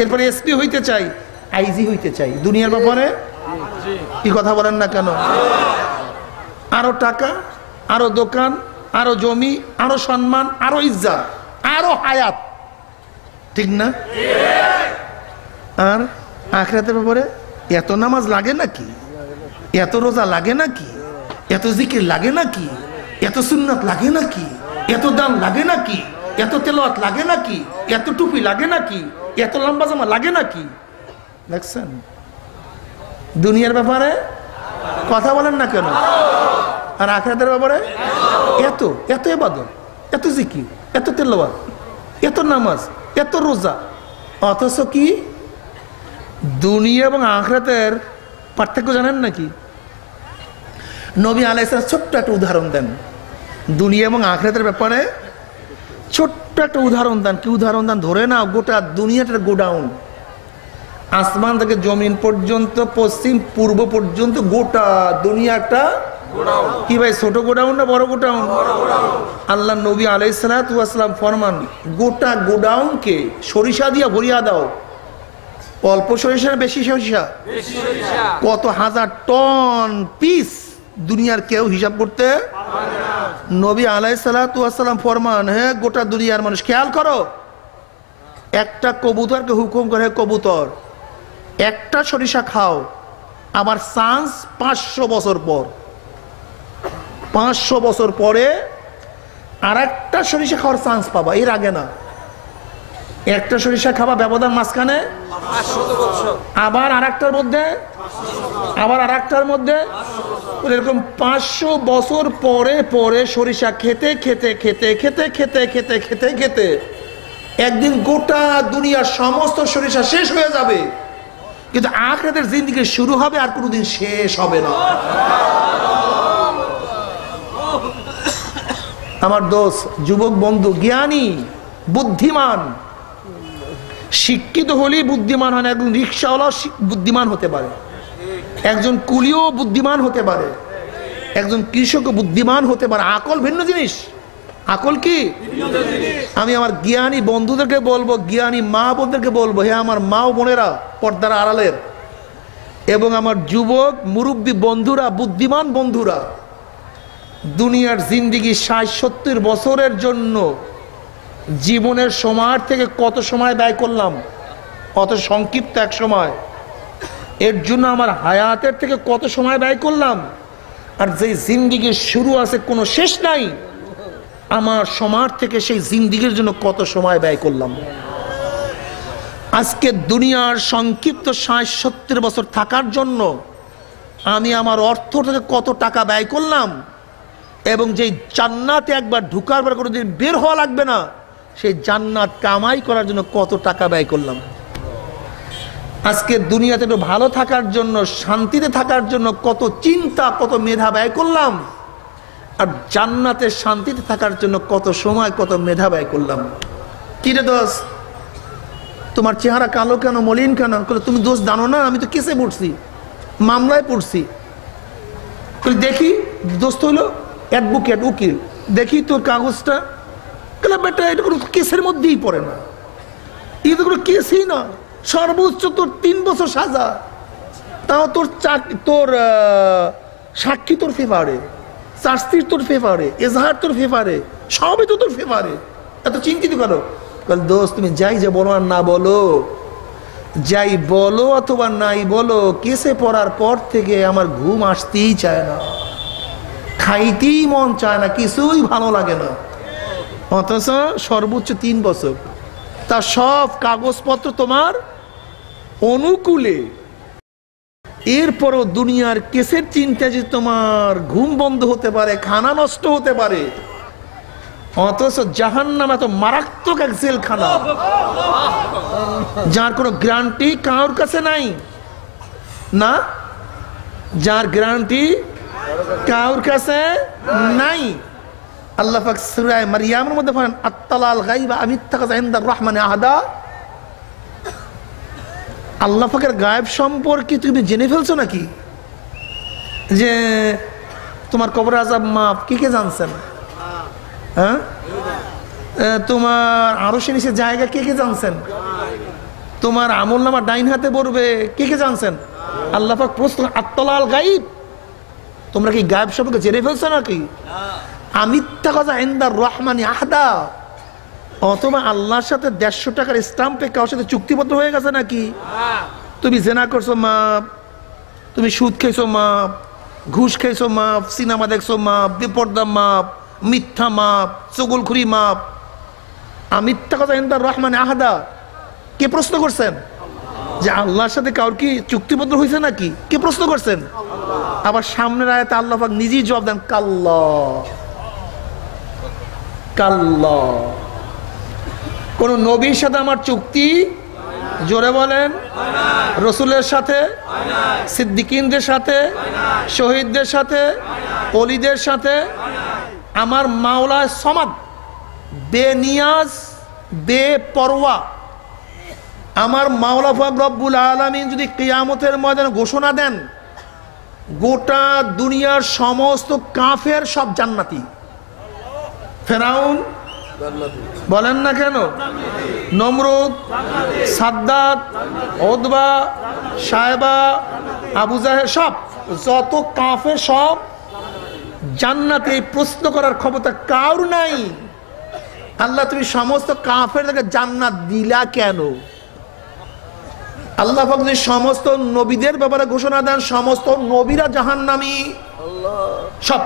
এরপরে এসপি হইতে চাই, আইজি হইতে চাই। দুনিয়ার ব্যাপারে কি কথা বলেন না কেন? আরো টাকা, আরো দোকান, আরো জমি, আরো সম্মান, আরো ইজ্জত, আরো হায়াত, ঠিক না? আর আখিরাতের ব্যাপারে এত নামাজ লাগে নাকি? এত রোজা লাগে নাকি? এত জিকির লাগে নাকি? এত সুন্নাত লাগে নাকি? এত দান লাগে নাকি? এত তেলাওয়াত লাগে নাকি? এত টুপি লাগে নাকি? এত লম্বা জামা লাগে নাকি? দেখছেন দুনিয়ার ব্যাপারে কথা বলেন না কেন? আর আখিরাতের ব্যাপারে এত এত ইবাদত, এত জিকির, এত তেলাওয়াত, এত নামাজ, এত রোজা, অথচ কি দুনিয়া এবং আখিরাতের পার্থক্য জানেন নাকি? নবী আলাইহিস সালাম ছোট্ট একটা উদাহরণ দেন দুনিয়া এবং আখিরাতের ব্যাপারে, ছোট্ট একটা উদাহরণ দেন। কি উদাহরণ দেন? ধরে না গোটা দুনিয়াটার গোডাউন, আসমান থেকে জমিন পর্যন্ত, পশ্চিম পূর্ব পর্যন্ত গোটা দুনিয়াটা কি ভাই, ছোট গোডাউন না বড় গোডাউন? আল্লাহ নবী আলাইহিস সালাতু ওয়াস সালাম ফরমান, গোটা গোডাউনকে সরিষা দিয়া ভরিয়া দাও। অল্প সরিষা না বেশি সরিষা? কত হাজার টন পিস, দুনিয়ার কেউ হিসাব করতে পারে না। নবী আলাইহিস সালাতু ওয়াস সালাম ফরমান, হ্যাঁ গোটা দুনিয়ার মানুষ খেয়াল করো, একটা কবুতরকে হুকুম করে, কবুতর একটা সরিষা খাও, আবার চান্স 500 বছর পর, 500 বছর পরে আর একটা সরিষা খাওয়ার চান্স পাবা, এর আগে না। একটা সরিষা খাবা, ব্যবধান মাঝখানে, আবার আর একটার মধ্যে, আবার আর একটার মধ্যে, এরকম 500 বছর পরে পরে সরিষা খেতে খেতে খেতে খেতে খেতে খেতে খেতে খেতে একদিন গোটা দুনিয়ার সমস্ত সরিষা শেষ হয়ে যাবে, কিন্তু আখিরাতের জিন্দেগি শুরু হবে আর কোনোদিন শেষ হবে না। আমার দোস্ত, যুবক বন্ধু, জ্ঞানী বুদ্ধিমান, শিক্ষিত হলেই বুদ্ধিমান হয় না। একজন রিক্সাওয়ালাও বুদ্ধিমান হতে পারে, একজন কুলিও বুদ্ধিমান হতে পারে, একজন কৃষকও বুদ্ধিমান হতে পারে। আকল ভিন্ন জিনিস। আকল কি? আমি আমার জ্ঞানী বন্ধুদেরকে বলবো, জ্ঞানী মা বোনদেরকে বলবো, হে আমার মা ও বোনেরা, পর্দার আড়ালের, এবং আমার যুবক মুরব্বী বন্ধুরা, বুদ্ধিমান বন্ধুরা, দুনিয়ার জিন্দেগি 60-70 বছরের জন্য জীবনের সময় থেকে কত সময় ব্যয় করলাম, কত সংক্ষিপ্ত এক সময়, এর জন্য আমার হায়াতের থেকে কত সময় ব্যয় করলাম, আর যে জিন্দেগির শুরু আছে কোনো শেষ নাই, আমার সময় থেকে সেই জিন্দেগির জন্য কত সময় ব্যয় করলাম। আজকে দুনিয়ার সংক্ষিপ্ত 60-70 বছর থাকার জন্য আমি আমার অর্থ থেকে কত টাকা ব্যয় করলাম, এবং যেই জান্নাতে একবার ঢুকার পর কোনোদিন বের হওয়া লাগবে না, সেই জান্নাত কামাই করার জন্য কত টাকা ব্যয় করলাম। আজকে দুনিয়াতে একটু ভালো থাকার জন্য, শান্তিতে থাকার জন্য কত চিন্তা, কত মেধা ব্যয় করলাম, আর জান্নাতের শান্তিতে থাকার জন্য কত সময় কত মেধা ব্যয় করলাম। কি রে দোস্ত, তোমার চেহারা কালো কেন, মলিন কেন? তুমি দোষ জানো না, আমি তো কেসে পড়ছি, মামলায় পড়ছি। দেখি দোস্ত হইলো অ্যাডভোকেট, উকিল, দেখি তোর কাগজটা। বেটা এটা কোনো কেসের মধ্যেই পড়ে না, এটা কোনো কেসই না, সর্বোচ্চ তোর 3 বছর সাজা। তাও তোর সাক্ষী তোর ফেভারে, শাস্তির তোর ফেভারে, এজাহার তোর ফেভারে, সবই তো তোর ফেভারে। এত চিন্তিত করো। দোস্ত তুমি যাই যে বলো আর না বলো, যাই বলো অথবা নাই বলো, কেসে পড়ার পর থেকে আমার ঘুম আসতেই চায় না, খাইতেই মন চায় না, কিছুই ভালো লাগে না। অথচ সর্বোচ্চ 3 বছর, তার সব কাগজপত্র তোমার অনুকূলে। এরপরও দুনিয়ার কেসের চিন্তা যে তোমার ঘুম বন্ধ হতে পারে, খানা নষ্ট হতে পারে। অথচ জাহান্নাম এত মারাত্মক এক জেলখানা, যার কোনো গ্যারান্টি কারোর কাছে নাই, না, যার গ্যারান্টি কারোর কাছে নাই। আল্লাহ পাক সূরা মারইয়ামের মধ্যে বলেন, আত্তালাল গায়বা আম ইত্তাখাযা ইনদার রহমানি আহাদা। আল্লাহ পাকের গায়েব সম্পর্কে তুমি জেনে ফেলছো নাকি? যে তোমার কবর আযাব মাপ কে কে জানছেন? হ্যাঁ, তোমার আরশের নিচে জায়গা কে কে জানছেন? তোমার আমলনামা ডাইন হাতে পড়বে কে কে জানছেন? আল্লাহ পাক প্রশ্ন, আত্তালাল গায়ব, তোমরা কি গায়েব সম্পর্কে জেনে ফেলছো নাকি? আমিত্তাখাযা ইনদার রহমানি আহাদা, অথবা আল্লাহর সাথে 150 টাকার স্টাম্পে কারোর সাথে চুক্তিবদ্ধ হয়ে গেছে নাকি? তুমি জেনা করছো মাপ, তুমি সুদ খেয়েছো মাপ, ঘুষ খেয়েছো মাপ, সিনেমা দেখছো মাপ, বেপর্দা মাপ, মিথ্যা মাপ, চগলখুরি মাপ। আমিত্তাখাযা ইনদার রহমানি আহাদা কে প্রশ্ন করছেন? যে আল্লাহর সাথে কারোর কি চুক্তিবদ্ধ হয়েছে নাকি? কে প্রশ্ন করছেন? আবার সামনের আয়াতে আল্লাহ পাক নিজেই জবাব দেন, কাল্লা কাল্লা। কোন নবীর সাথে আমার চুক্তি, জোরে বলেন, রসুলের সাথে, সিদ্দিকিনদের সাথে, শহীদদের সাথে, ওলিদের সাথে। আমার মাওলা সমাদ, বেনিয়াজ, বেপরোয়া। আমার মাওলা পাক রব্বুল আলামিন যদি কিয়ামতের ময়দানে ঘোষণা দেন, গোটা দুনিয়ার সমস্ত কাফের সব জান্নাতি। ফেরাউন বলেন না কেন, নমরুদ, সাদ্দাত, উতবা, সায়বা, আবু জাহেল, সব যত কাফের সব জান্নাতে। প্রশ্ন করার ক্ষমতা কার নাই। আল্লাহ তুমি সমস্ত কাফেরদেরকে জান্নাত দিলা কেন? আল্লাহ পাক যদি সমস্ত নবীদের ব্যাপারে ঘোষণা দেন, সমস্ত নবীরা জাহান্নামী, সব।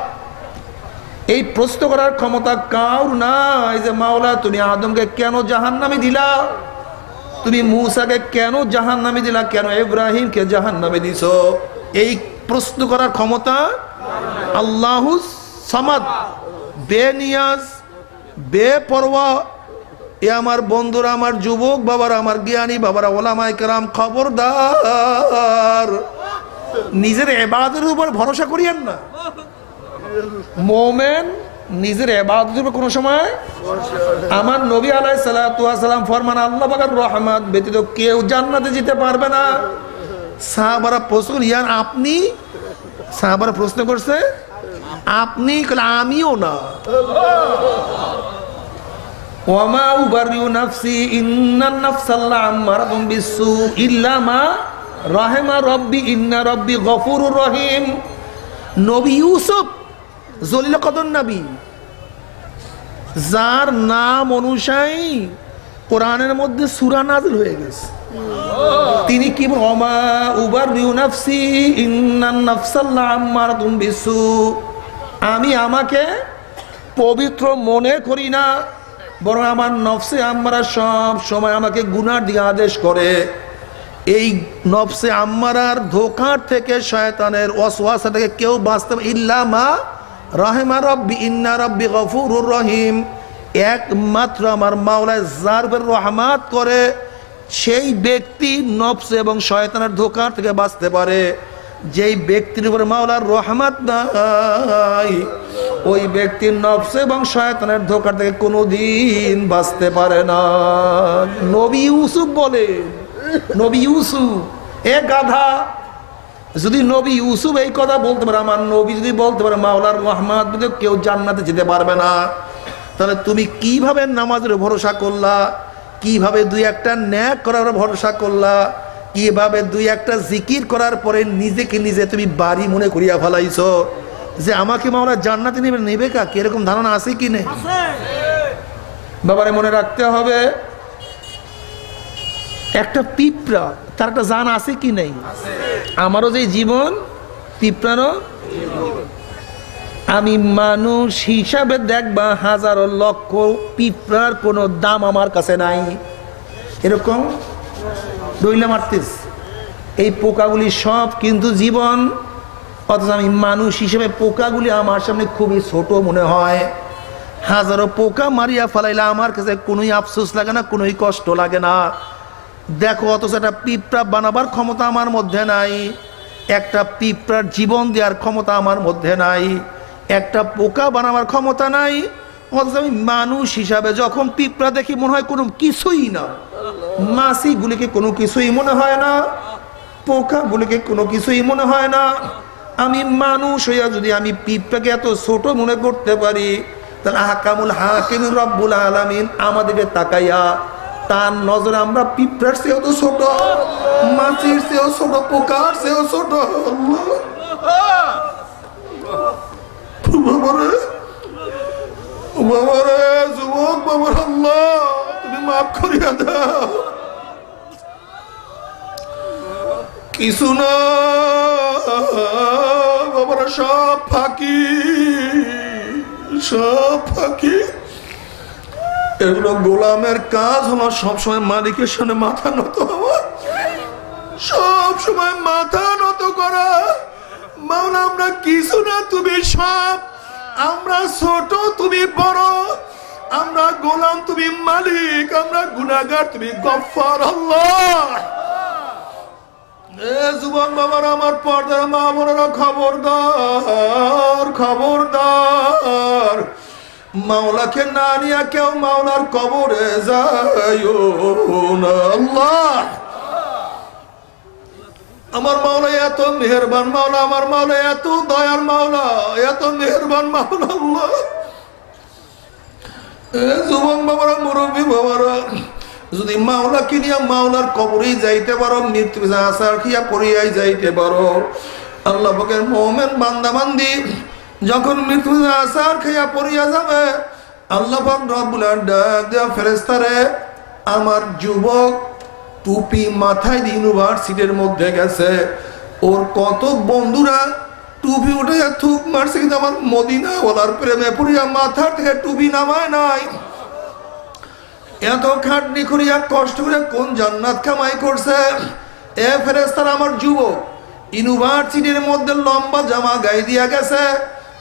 এই প্রশ্ন করার ক্ষমতা কার নাই যে মাওলা তুমি আদমকে কেন জাহান্নামী দিলা, তুমি মূসাকে কেন জাহান্নামী দিলা, কেন ইব্রাহিমকে জাহান্নামে দিছো? এই প্রশ্ন করার ক্ষমতা আল্লাহু সামাদ, বেনিয়াজ, বেপরোয়া। এ আমার বন্ধুরা, আমার যুবক বাবারা, আমার জ্ঞানী বাবারা, ওলামায়ে কেরাম, খবরদার, নিজের ইবাদতের উপর ভরসা করিয়েন না। মোমেন নিজের ইবাদতের উপর কোনো সময়, আমার নবী আলাইহিস সালাতু ওয়াস সালাম ফরমান, আল্লাহ পাকের রহমত ব্যতীত কেউ জান্নাতে যেতে পারবে না। সাহাবারা প্রশ্ন, ইয়ার আপনি? সাহাবারা প্রশ্ন করছে, আপনি? আমিও না। ওয়ামা উবারিউ নাফসি ইন্নান নাফসাল লাআম্মারাতুম বিসসু ইল্লা মা রাহিমা রাব্বি ইন্না রাব্বি গফুরুর রহিম। নবী ইউসুফ জলিল কদর নবী, যার নাম অনুযায়ী কোরআনের মধ্যে সূরা নাযিল হয়ে গেছে, তিনি কি ওয়ামা উবারিউ নাফসি ইন্নান নাফসাল লাআম্মারাতুম বিসসু, আমি আমাকে পবিত্র মনে করি না, বরং আমার নফসে আম্মারা সব সময় আমাকে গুনার দিকে আদেশ করে। এই নফসে আম্মারার ধোঁকার থেকে, শয়তানের ওয়াসওয়াসা থেকে কেউ বাঁচতে পারে ইল্লা মা রাহিমা রাব্বি ইন্না রাব্বি গফুরুর রহিম। একমাত্র আমার মাওলা যার উপর রহমত করে, সেই ব্যক্তি নফস এবং শয়তানের ধোঁকার থেকে বাঁচতে পারে। যেই ব্যক্তির উপর মাওলার রহমত নাই, ওই ব্যক্তির নফস এবং শয়তানের ধোঁকা থেকে কোনোদিন বাঁচতে পারে না। নবী ইউসুফ বলেন, নবী ইউসুফ, এ গাধা, যদি নবী ইউসুফ এই কথা বলতে পারে, আমার নবী যদি বলতে পারে মাওলার রহমত কেউ জান্নাতে যেতে পারবে না, তাহলে তুমি কিভাবে নামাজের ভরসা করলা, কিভাবে দুই একটা ন্যাক করার ভরসা করলা, কিভাবে দুই একটা জিকির করার পরে নিজেকে নিজে তুমি বাড়ি মনে করিয়া ফেলাইছো যে আমাকে মাওলা জান্নাতে নেবে কা? কি এরকম ধারণা আছে কি নেই? বাবারে মনে রাখতে হবে, একটা পিঁপড়া তার একটা জান আছে কি নেই? আমারও যে জীবন পিঁপড়ারও। আমি মানুষ হিসাবে দেখবা হাজারো লক্ষ পিঁপড়ার কোনো দাম আমার কাছে নাই, এরকম দইলা মারতিস। এই পোকাগুলি সব কিন্তু জীবন, অথচ আমি মানুষ হিসেবে পোকাগুলি আমার সামনে খুবই ছোট মনে হয়। হাজারো পোকা মারিয়া ফেলাইলে আমার কাছে কোনোই আফসোস লাগে না, কোনোই কষ্ট লাগে না। দেখো, অথচ একটা পিঁপড়া বানাবার ক্ষমতা আমার মধ্যে নাই, একটা পিঁপড়ার জীবন দেওয়ার ক্ষমতা আমার মধ্যে নাই, একটা পোকা বানাবার ক্ষমতা নাই। অথচ আমি মানুষ হিসাবে যখন পিঁপড়া দেখি মনে হয় কোনো কিছুই না, মাছিগুলিকে কোনো কিছুই মনে হয় না, পোকাগুলিকে কোনো কিছুই মনে হয় না। আমি মানুষ হইয়া যদি আমি পিঁপড়াকে এত ছোট মনে করতে পারি, তাহলে আহকামুল হাকিম রব্বুল আলামিন আমাদেরকে তাকাইয়া তার নজরে আমরা পিঁপড়ার চেয়েও তো ছোট, মাছির চেয়েও ছোট, পোকার চেয়েও ছোট। বাবারে বাবারে যুবক বাবার, আল্লাহ তুমি মাফ করিয়া দাও। কিছু না বাবারা, সব ফাঁকি, সব ফাঁকি। এগুলো গোলামের কাজ হলো সবসময় মালিকের সামনে মাথা নত হওয়া, সব সময় মাথা নত করা। মাওলা আমরা কিছু না, তুমি সব, আমরা ছোট তুমি বড়, আমরা গোলাম তুমি মালিক, আমরা গুনাহগার তুমি গফফার। আল্লাহ, এ যুবক বাবার, আমার পর্দার মা বোনেরা, খবরদার খবরদার, মাওলাকে না নিয়া কেউ মাওলার কবরে যাইও না। আল্লাহ, আমার মাওলা এত মেহেরবান মাওলা, আমার মাওলা এত দয়ার মাওলা, এত মেহেরবান মাওলা। আল্লাহ, যুবক বাবারা, মুরব্বী বাবারা, যদি মাওলাকে নিয়ে মাওলার কবরেই যাইতে পারো, মৃত্যু আসার খিয়া পড়িয়াই যাইতে পারো। আল্লাহ পাকের মুমিন বান্দা বান্দি যখন মৃত্যু আসার খিয়া পড়িয়া যাবে, আল্লাহ পাক রব্বুল আলামিন ডাক দেয়া, ফেরেশতারে, আমার যুবক টুপি মাথায় দিয়ে ইউনিভার্সিটির মধ্যে গেছে, ওর কত বন্ধুরা টুপি উঠে থুক মারছে, কিন্তু আমার মদিনা ওলার প্রেমে পড়িয়া মাথার থেকে টুপি নামায় নাই। এত খাটনি করিয়া কষ্ট করে কোন জান্নাত কামাই করছে। এ ফেরেশতারা, আমার যুবক ইউনিভার্সিটির মধ্যে লম্বা জামা গায়ে দিয়া গেছে,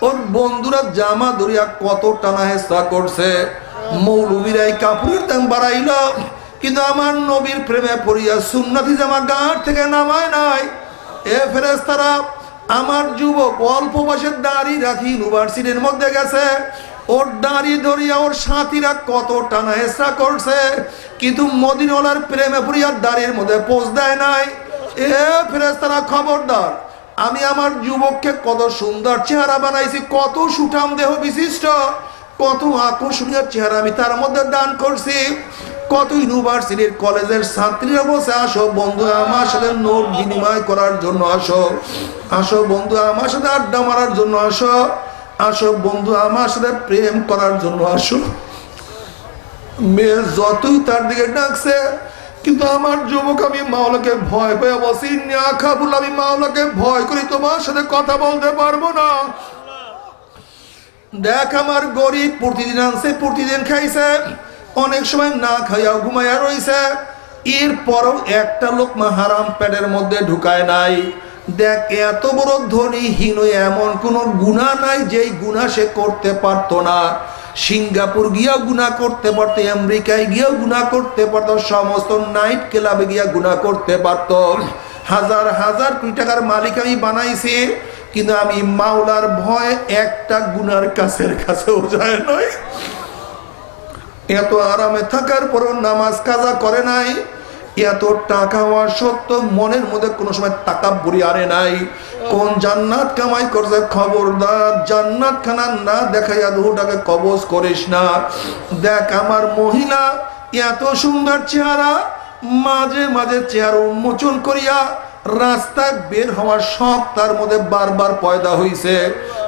ওর বন্ধুরা জামা ধরিয়া কত টানা হেসা করছে, মৌলবীরাই কাপড়ের দাম বাড়াইল, কিন্তু আমার নবীর প্রেমে পড়িয়া সুন্নতি জামা গাঁট থেকে নামায় নাই। এ ফেরেশতারা, আমার যুবক অল্প বয়সের দাড়ি রাখি ইউনিভার্সিটির মধ্যে গেছে, ওর দাড়ি ধরিয়া ওর সাথীরা কত টানা হেসা করছে, কিন্তু মদিনাওয়ালার প্রেমে পড়িয়া দাড়ির মধ্যে পোজ দেয় নাই। এ ফেরেশতারা, খবরদার, আমি আমার যুবককে কত সুন্দর চেহারা বানাইছি, কত সুঠাম দেহ বিশিষ্ট, কত আকর্ষণীয় চেহারা আমি তার মধ্যে দান করছি। কত ইউনিভার্সিটির কলেজের ছাত্রীরা বসে, আসো বন্ধু আমার সাথে নোট বিনিময় করার জন্য, আসো আসো বন্ধু আমার সাথে আড্ডা মারার জন্য, আসো আসো বন্ধু আমার সাথে প্রেম করার জন্য, আসো। মেয়ে যতই তার দিকে ডাকছে, কিন্তু আমার যুবক আমি মাওলাকে ভয় পেয়ে বসি, খাবুল আমি মাওলাকে ভয় করি, তোমার সাথে কথা বলতে পারবো না। দেখ, আমার গরিব প্রতিদিন আনছে, প্রতিদিন খাইছে, অনেক সময় না খাইয়া ঘুমাইয়া রইছে, এরপরও একটা লোকমা হারাম পেটের মধ্যে ঢুকায় নাই। দেখ, এত বড় ধনী হীন এমন কোন গুনাহ নাই যেই গুনাহ সে করতে পারতো না। সিঙ্গাপুর গিয়াও গুনাহ করতে পারতো, আমেরিকায় গিয়াও গুনাহ করতে পারতো, সমস্ত নাইট ক্লাবে গিয়া গুনাহ করতে পারতো। হাজার হাজার কোটি টাকার মালিক আমি বানাইছি, কিন্তু আমি মাওলার ভয় একটা গুনার কাছেও যায় নাই। এত আরামে থাকার পরও নামাজ কাজা করে নাই, এত টাকা হওয়া সত্ত্বেও মনের মধ্যে কোনো সময় তাকাব্বুরি আনে নাই। কোন জান্নাত কামাই করছে, খবরদার জান্নাত খানা না দেখাইয়া রুহটাকে কবজ করিস না। দেখ আমার মহিলা এত সুন্দর চেহারা, মাঝে মাঝে চেহারা উন্মোচন করিয়া রাস্তায় বের হওয়ার শখ তার মধ্যে বারবার পয়দা হইছে,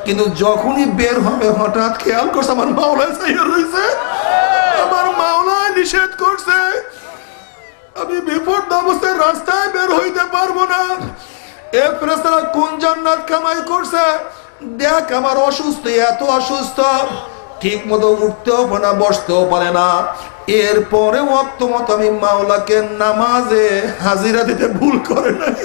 কিন্তু যখনই বের হবে হঠাৎ খেয়াল করছে আমার মাওলায় চাইয়া রইছে, আমার মাওলায় নিষেধ করছে, আমি বিপদ অবস্থায় রাস্তায় বের হইতে পারবো না। এ ফেরেশতারা কোন জান্নাত কামাই করছে, দেখ আমার অসুস্থ, এত অসুস্থ, ঠিক মতো উঠতেও পারে না, বসতেও পারে না। এরপরে ওয়াক্ত মতো আমি মাওলাকে নামাজে হাজিরা দিতে ভুল করে নাই।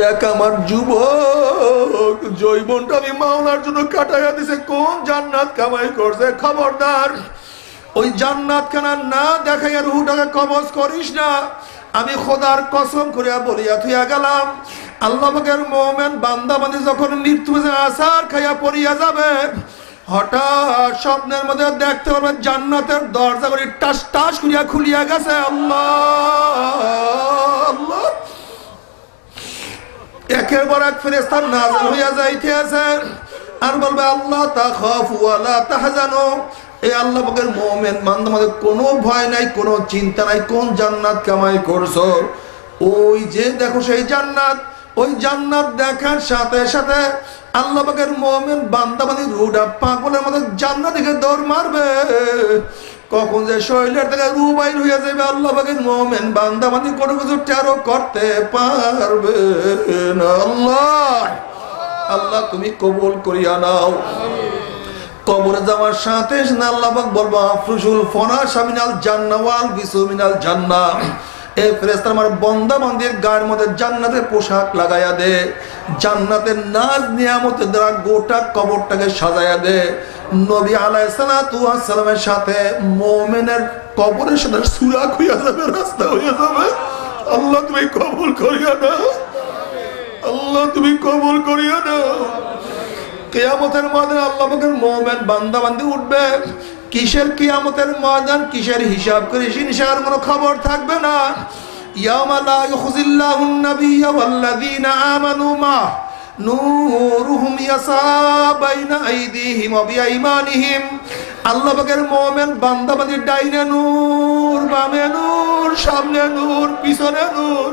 দেখ আমার যুবক জৈবনটা আমি মাওলার জন্য কাটাইয়া দিছে, কোন জান্নাত কামাই করছে। খবরদার ওই জান্নাত খানা না দেখাইয়া রুহটাকে কবজ করিস না। আমি খোদার কসম করিয়া বলিয়া থুইয়া গেলাম, আল্লাহ পাকের মুমিন বান্দা বান্দি যখন মৃত্যু আসার খাইয়া পড়িয়া যাবে, হঠাৎ স্বপ্নের মধ্যে দেখতে পারবেন জান্নাতের দরজা করে টাস টাস করিয়া খুলিয়া গেছে। আল্লাহ আল্লাহ, একের পর এক ফেরেশতা নাযিল হইয়া যাইতেছে আর বলবে আল্লাহ তাখাফু ওয়া লা তাহজানু। এই আল্লাহ পাকের মুমিন বান্দা আমাদের কোনো ভয় নাই, কোনো চিন্তা নাই। কোন জান্নাত কামাই করছো? ওই যে দেখো সেই জান্নাত। ওই জান্নাত দেখার সাথে সাথে আল্লাহ পাকের মুমিন বান্দা বান্দি রুহটা পাগলের মতো জান্নাত দিকে দৌড় মারবে। কখন যে শরীরের থেকে রুহ বাইর হইয়া যাবে আল্লাহ পাকের মুমিন বান্দা বান্দি কোনো কিছু টেরও করতে পারবে না। আল্লাহ আল্লাহ তুমি কবুল করিয়া নাও। কবরে যাওয়ার সাথে আল্লাহ পাক বলবো আফরুশুল ফনাশা মিনাল জান্নাহ ওয়াল বিসু মিনাল জান্নাহ। এই ফেরেশতা আমার বান্দা বান্দির গায়ের মধ্যে জান্নাতের পোশাক লাগাইয়া দে, জান্নাতের নাজ নিয়ামতের দ্বারা গোটা কবরটাকে সাজাইয়া দে। নবী আলাইহিস সালাতু ওয়াস সালামের সাথে মুমিনের কবরের সাথে সুরাক হইয়া যাবে, রাস্তা হইয়া যাবে। আল্লাহ তুমি কবুল করিয়া নাও, আল্লাহ তুমি কবুল করিয়া নাও। কিয়ামতের ময়দানে আল্লাহ পাকের মুমিন বান্দা বান্দি উঠবে। কিসের কিয়ামতের ময়দান, কিসের হিসাব করে হিসাবের কোনো খবর থাকবে না। ইয়াওমা লা ইউখজিল্লাহুন নাবিয়্যা ওয়াল্লাযীনা আমানু মা নূরুহুম ইয়াসা বাইনা আইদিহিম ওয়া বিআইমানিহিম। আল্লাহ পাকের মুমিন বান্দা বান্দির ডাইনে নূর, বামে নূর, সামনে নূর, পিছনে নূর।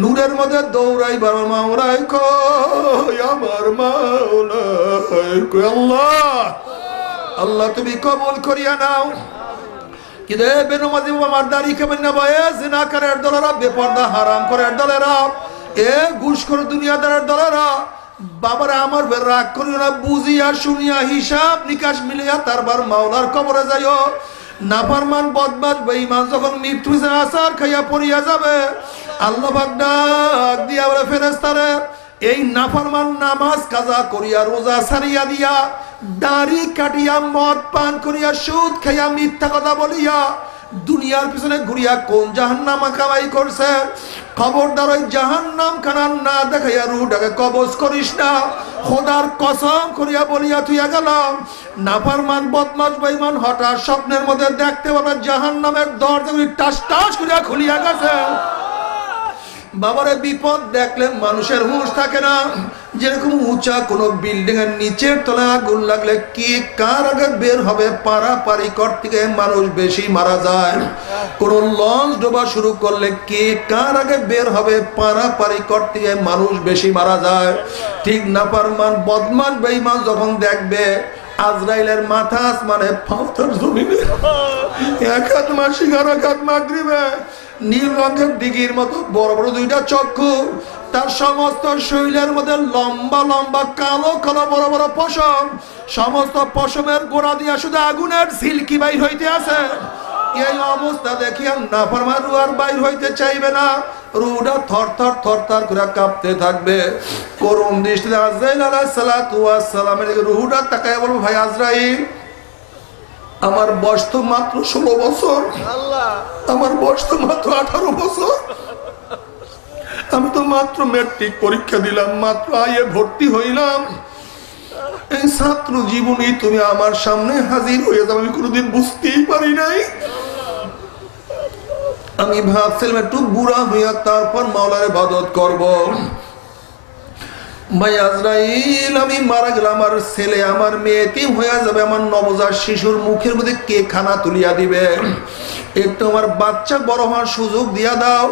নূরের মধ্যে দৌড়াইবার মাওলাই কই আমার মাওলাই কই। আল্লাহ আল্লাহ তুমি কবুল করিয়া নাও। কিন্তু বেনমাজি আমার দাড়ি কেমন না বয়ে জিনা করার দলেরা, বেপর্দা হারাম করার দলেরা, এ ঘুষখোর দুনিয়াদারের দলেরা, বাবারা আমার রাগ করিও না, বুঝিয়া শুনিয়া হিসাব নিকাশ মিলিয়া তারপর মাওলার কবরে যাইও। নাফরমান বদমাশ বেঈমান যখন মৃত্যু আসার খাইয়া পড়িয়া যাবে, আল্লাহ পাক ডাক দিয়া বলে ফেরেশতারে, এই নাফরমান নামাজ কাজা করিয়া রোজা ছাড়িয়া দিয়া দাড়ি কাটিয়া মদ পান করিয়া সুদ খাইয়া মিথ্যা কথা বলিয়া দুনিয়ার পিছনে ঘুরিয়া কোন জাহান্নাম কামাই করছে। খবরদার ওই জাহান্নাম খানা না দেখাইয়া রুহটাকে কবজ করিস না। খোদার কসম করিয়া বলিয়া তুইয়া গেলাম, নাফরমান বদমাশ বেঈমান হঠাৎ স্বপ্নের মধ্যে দেখতে পাবে জাহান্নামের দরজা টাস টাস করিয়া খুলিয়া গেছে। বাবারে বিপদ দেখলে মানুষের হুঁশ থাকে না। যেরকম উঁচা কোনো বিল্ডিং এর নিচের তলায় আগুন লাগলে কে কার আগে বের হবে পারাপারি করতে গিয়ে মানুষ বেশি মারা যায়। কোন লঞ্চ ডোবা শুরু করলে কে কার আগে বের হবে পারাপারি করতে গিয়ে মানুষ বেশি মারা যায়। ঠিক নাফরমান বদমাশ বেঈমান যখন দেখবে আজরাইলের মাথা আসমানে পাথর জমিনে, এক হাত মাসিক আর এক হাত মাগরিবে, নীল রঙের দিঘির মতো বড় বড় দুইটা চক্ষু, তার সমস্ত শরীরের মধ্যে লম্বা লম্বা কালো কালো বড় বড় পশম, সমস্ত পশমের গোড়া দিয়া শুধু আগুনের ঝিলকি বাইর হইতে আছে। এই অবস্থা দেখিয়া নাফরমান রূহ আর বাইর হইতে চাইবে না। রূহটা থরথর থরথর করে কাঁপতে থাকবে। করুণ দৃষ্টিতে আজরাইল আলাইহিস সালাতু ওয়াস সালামের দিকে রূহটা তাকায় বলবে, ভাই আজরাইল, আমার বয়স তো মাত্র 16 বছর, আমার বয়স তো মাত্র 18 বছর, আমি তো মাত্র ম্যাট্রিক পরীক্ষা দিলাম, মাত্র আইয়ে ভর্তি হইলাম, এই ছাত্র জীবনে তুমি আমার সামনে হাজির হয়ে যাবে, আমি কোনোদিন বুঝতেই পারি নাই। আমি ভাবছিলাম একটু বুড়া হইয়া তারপর মাওলার ইবাদত করব। ভাই আজরাইল, আমি মারা গেলাম, আমার ছেলে আমার মেয়ে এতিম হয়ে যাবে, আমার নবজাত শিশুর মুখের মধ্যে কে খানা তুলিয়া দিবে? একটু আমার বাচ্চা বড় হওয়ার সুযোগ দিয়া দাও।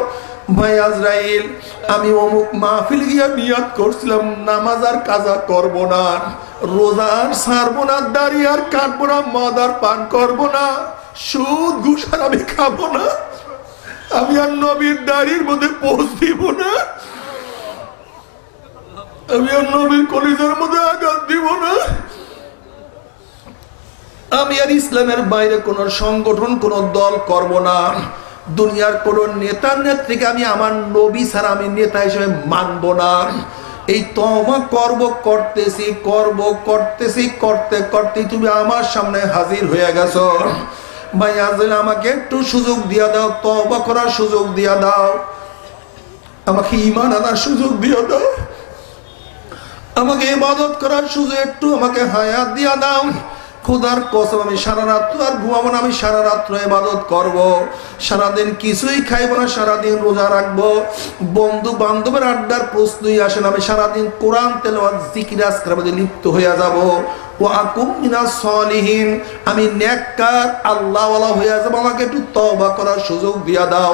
ভাই আজরাইল, আমি অমুক মাহফিল গিয়া নিয়াত করছিলাম নামাজ আর কাজা করব না, রোজা আর ছাড়বো না, দাড়ি আর কাটবো না, মদ আর পান করবো না, সুদ ঘুষ আর আমি খাবো না, আমি আর নবীর দাড়ির মধ্যে পৌঁছ দিব না, আমি আর নবীর কলিজার মধ্যে আঘাত দিব না, আমি আর ইসলামের বাইরে কোন সংগঠন কোন দল করব না, দুনিয়ার কোন নেতার নেত্রীকে আমি আমার নবী ছাড়া আমি নেতা হিসেবে মানব না। এই তওবা করতেছি করতে করতে তুমি আমার সামনে হাজির হয়ে গেছো। ভাই আজরাইল, আমাকে একটু সুযোগ দিয়া দাও, তওবা করার সুযোগ দিয়া দাও, আমাকে ঈমান আনার সুযোগ দিয়া দাও, আমাকে ইবাদত করার সুযোগ, একটু আমাকে হায়াত দিয়া দাও। খোদার কসম, আমি সারা রাত্র আর ঘুমাবো না, আমি সারা রাত্র ইবাদত করব, সারাদিন কিছুই খাইব না, সারাদিন রোজা রাখবো, বন্ধু বান্ধবের আড্ডার প্রশ্নই আসে না, আমি সারাদিন কোরআন তেলাওয়াত জিকির আজকারের মধ্যে লিপ্ত হয়ে যাব। ওয়া আকুম মিনাস সালিহিন, আমি নেককার আল্লাহওয়ালা হয়ে যাব, আমাকে একটু তওবা করার সুযোগ দিয়া দাও।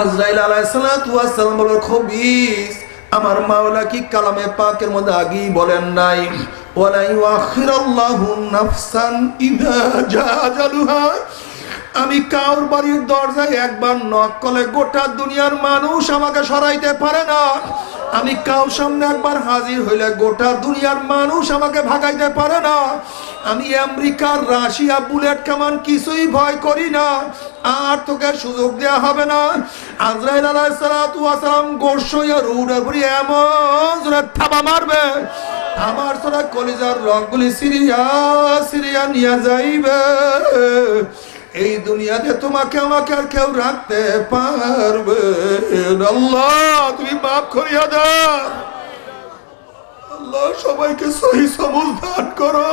আজরাইল আলাইহিস সালাতু ওয়াস সালাম বলেন, খবিস, আমার মাওলা কি কালামে পাকের মধ্যে আগেই বলেন নাই, ওয়ালা ইউআখিরুল্লাহু নাফসান ইযা জা আজালুহা? আমি কাউর বাড়ির দরজায় একবার নক করলে গোটা দুনিয়ার মানুষ আমাকে সরাইতে পারে না, আমি কাউর সামনে একবার হাজির হইলে গোটা দুনিয়ার মানুষ আমাকে ভাগাইতে পারে না, আমি আমেরিকার রাশিয়া বুলেট কামান কিছুই ভয় করি না, আর তোকে সুযোগ দেয়া হবে না। আজরাইল আলাইহিস সালাতু ওয়াস সালাম গোশইয়া রুডে ভরি এমন জোরে থাবা মারবে, আমার তোরা কলিজার রগগুলি সিরিয়া নিয়ে যাইবে। এই দুনিয়াতে তোমাকে আমাকে আর কেউ রাখতে পারবে। আল্লাহ, তুমি মাফ করিয়া দাও। আল্লাহ, সবাইকে সহি সমঝ দান করো।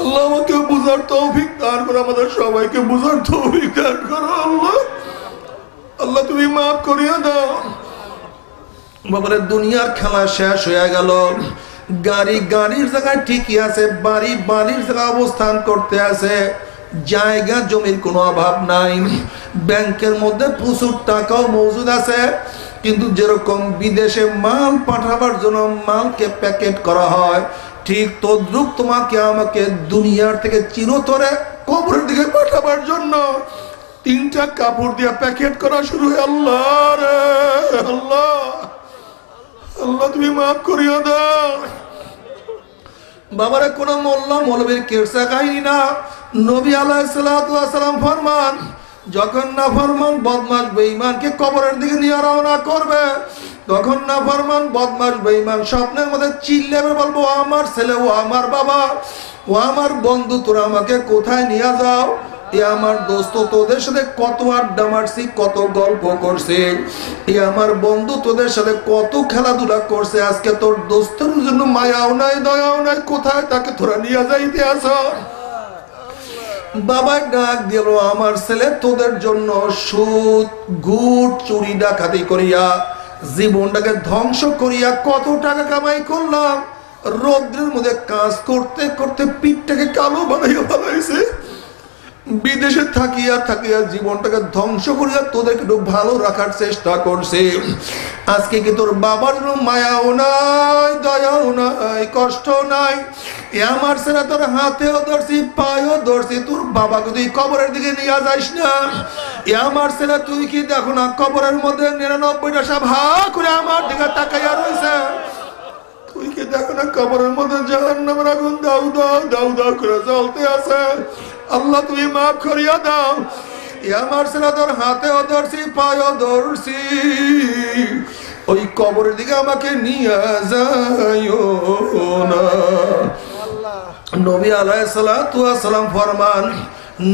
আল্লাহ, আমাকে বুঝার তৌফিক দান করো, আমাদের সবাইকে বুঝার তৌফিক দান করো। আল্লাহ, আল্লাহ তুমি মাফ করিয়া দাও। বাবারে, দুনিয়ার খেলা শেষ হয়ে গেল, গাড়ির জায়গায় ঠিকই আছে, বাড়ির জায়গায় অবস্থান করতে আছে, জায়গা জমির কোনো অভাব নাই, ব্যাংকের মধ্যে প্রচুর টাকাও মজুদ আছে, কিন্তু যেরকম বিদেশে মাল পাঠাবার জন্য মালকে প্যাকেট করা হয়, ঠিক তদ্রুপ তোমাকে আমাকে দুনিয়ার থেকে চিরতরে কবরের দিকে পাঠাবার জন্য তিনটা কাপড় দিয়ে প্যাকেট করা শুরু হয়। আল্লাহ রে আল্লাহ, আল্লাহ তুমি মাফ করিয়া দাও। বাবারে, কোন মোল্লা মৌলবীর কিরসা কাহিনী না। নবী আলাইহিস সালাতু ওয়াস সালাম ফরমান, যখন নাফরমান বদমাশ বেঈমানকে কবরের দিকে নিয়ে রওনা করবে, তখন নাফরমান বদমাশ বেঈমান স্বপ্নের মধ্যে চিল্লাবে, বলবো, ও আমার ছেলে, ও আমার বাবা, ও আমার বন্ধু, তোরা আমাকে কোথায় নিয়ে যাও? এ আমার দোস্ত, তোদের সাথে কত আড্ডা মারছি, কত গল্প করছে, এ আমার বন্ধু তোদের সাথে কত খেলাধুলা করছে, আজকে তোর দোস্তের জন্য মায়াও নাই দয়াও নাই, কোথায় তাকে তোরা নিয়ে যাইতে আস? বাবা ডাক দিল, আমার ছেলে, তোদের জন্য সুদ ঘুষ চুরি ডাকাতি করিয়া জীবনটাকে ধ্বংস করিয়া কত টাকা কামাই করলাম, রৌদ্রের মধ্যে কাজ করতে করতে পিঠটাকে কালো বানাইয়া ফেলাইছে, বিদেশে থাকিয়া জীবনটাকে ধ্বংস করিয়া তোদেরকে একটু ভালো রাখার চেষ্টা করছে। আজকে কি তোর বাবার মায়াও নাই দয়াও নাই কষ্ট নাই? আমার ছেলে তোর হাতেও ধরছি পায়েও ধরছি, তোর বাবাকে তুই কবরের দিকে নিয়ে যাইস না। আমার ছেলে, তুই কি দেখো না কবরের মধ্যে 99টা সাপ হা করে আমার দিকে তাকাইয়া রয়েছে? তুই কি দেখো না কবরের মধ্যে জাহান্নামের আগুন দাউ দাউ দাউ দাউ করে জ্বলতে আছে? আল্লাহ তুমি মাফ করিয়া দাও। আমার ছেলে তোর হাতেও ধরছি পায়েও ধরছি, ওই কবরের দিকে আমাকে নিয়ে যাইও না। নবী আলাইহিস সালাতু ওয়াস সালাম ফরমান,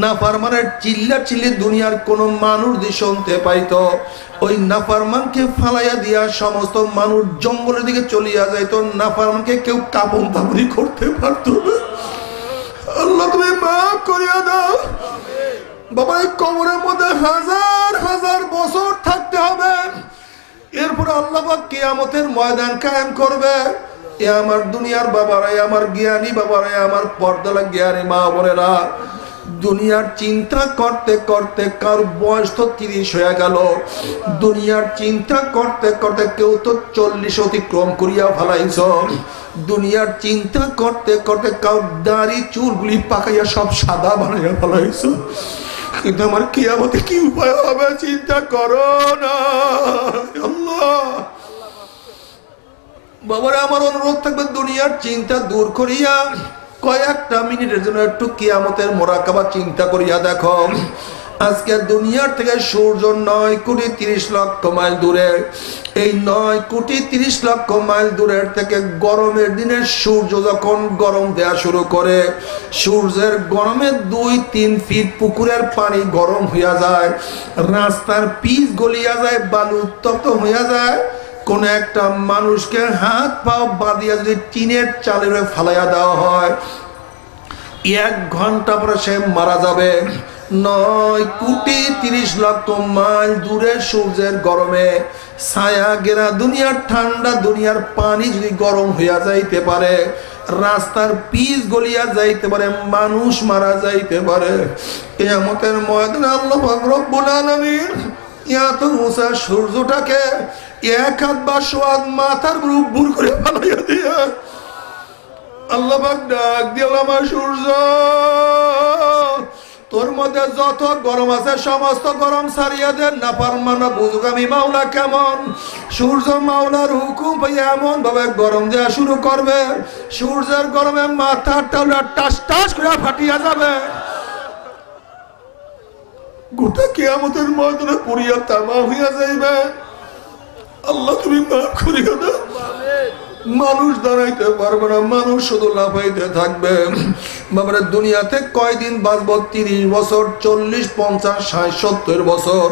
নাফরমানের চিল্লা চিল্লি দুনিয়ার কোন মানুষ যদি শুনতে পাইতো, ওই নাফরমানকে ফালাইয়া দিয়া সমস্ত মানুষ জঙ্গলের দিকে চলিয়া যাইত, নাফরমানকে কেউ কাপন দাবরি করতে পারতো না। আল্লাহ তুমি মাফ করিয়া দাও বাবা। এই কবরের মধ্যে হাজার হাজার বছর থাকতে হবে, এরপর আল্লাহ পাক কিয়ামতের ময়দান কায়েম করবে। এ আমার দুনিয়ার বাবারা, আমার জ্ঞানী বাবারা, আমার পর্দালা জ্ঞানী মা বোনেরা, দুনিয়ার চিন্তা করতে করতে কার বয়স তো 30 হয়ে গেল, দুনিয়ার চিন্তা করতে করতে কেউ তো 40 অতিক্রম করিয়া ফেলাইছ, দুনিয়ার চিন্তা করতে করতে কার দাড়ি চুলগুলি পাকাইয়া সব সাদা বানাইয়া ফেলাইছ। কিন্তু আমার কিয়ামতে কি উপায় হবে চিন্তা করো না। আল্লাহ বাবারা, আমার অনুরোধ থাকবে দুনিয়ার চিন্তা দূর করিয়া কয়েকটা মিনিটের জন্য একটু কিয়ামতের মোরাকাবা চিন্তা করিয়া দেখো। আজকে দুনিয়ার থেকে সূর্য 9,30,00,000 মাইল দূরে, এই 9,30,00,000 মাইল দূরের থেকে গরমের দিনে সূর্য যখন গরম দেয়া শুরু করে, সূর্যের গরমে 2-3 ফিট পুকুরের পানি গরম হইয়া যায়, রাস্তার পিচ গলিয়া যায়, বালু উত্তপ্ত হইয়া যায়। কোন একটা মানুষকে হাত পাও বাঁধিয়া যদি টিনের চালের ফালাইয়া দেওয়া হয়, 1 ঘন্টা পরে সে মারা যাবে। 9,30,00,000 মাইল দূরে সূর্যের গরমে ছায়া গেরা দুনিয়ার ঠান্ডা দুনিয়ার পানি যদি গরম হইয়া যাইতে পারে, রাস্তার পিচ গলিয়া যাইতে পারে, মানুষ মারা যাইতে পারে, কিয়ামতের ময়দানে আল্লাহ পাক রব্বুল আলামিন এত উঁচা সূর্যটাকে 1 হাত বা সোয়াদ মাথার উপর করে ফালাইয়া দিয়া আল্লাহ পাক ডাক দিল, আমার সূর্য, তোর মধ্যে যত গরম আছে সমস্ত গরম সারিয়া দেন, নাফরমানা বুঝুক আমি মাওলা কেমন। সূর্য মাওলার হুকুম পাইয়া এমন ভাবে গরম দেওয়া শুরু করবে, সূর্যের গরমে মাথার টাউলা টাস টাস করে ফাটিয়া যাবে, গোটা কিয়ামতের ময়দানে পুড়িয়া তামা হইয়া যাইবে। আল্লাহ তুমি মাফ করিয়া দাও। মানুষ দাঁড়াইতে পারবে না, মানুষ শুধু লাফাইতে থাকবে। বাবারে দুনিয়াতে কয়দিন বাঁচব? 30 বছর, 40, 50, 60, 70 বছর।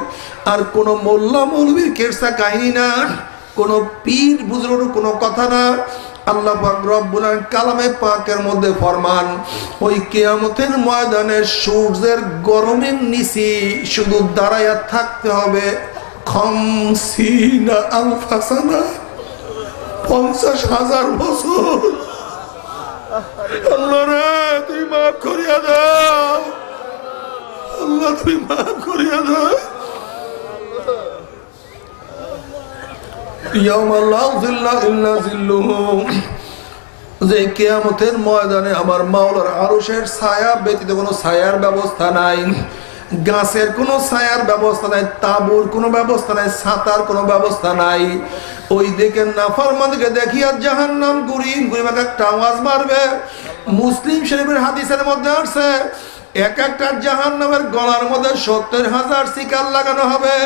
আর কোন মোল্লা মৌলবীর কেরসা কাহিনী না, কোন পীর বুজুর্গের কোনো কথা না। আল্লাহ পাক রব্বুল আলামিন কালামে পাকের মধ্যে ফরমান, ওই কিয়ামতের ময়দানে সূর্যের গরমের নিচে শুধু দাঁড়াইয়া থাকতে হবে 50 আলফা সানা, 50,000 বছর। আল্লাহ রে তুই মাফ করিয়া দাও, আল্লাহ তুই মাফ করিয়া দাও। যে কিয়ামতের ময়দানে আমার মাওলার আরশের ছায়া ব্যতীত কোনো ছায়ার ব্যবস্থা নাই, গাছের কোনো ছায়ার ব্যবস্থা নাই, তাঁবুর কোনো ব্যবস্থা নাই, ছাতার কোনো ব্যবস্থা নাই। ওই দিকে নাফরমানকে দেখিয়া জাহান্নাম গুড়ি গুড়িমাকে একটা আওয়াজ মারবে। মুসলিম শরীফের হাদিসের মধ্যে আসছে, এক একটা জাহান্নামের গলার মধ্যে 70,000 শিকার লাগানো হবে,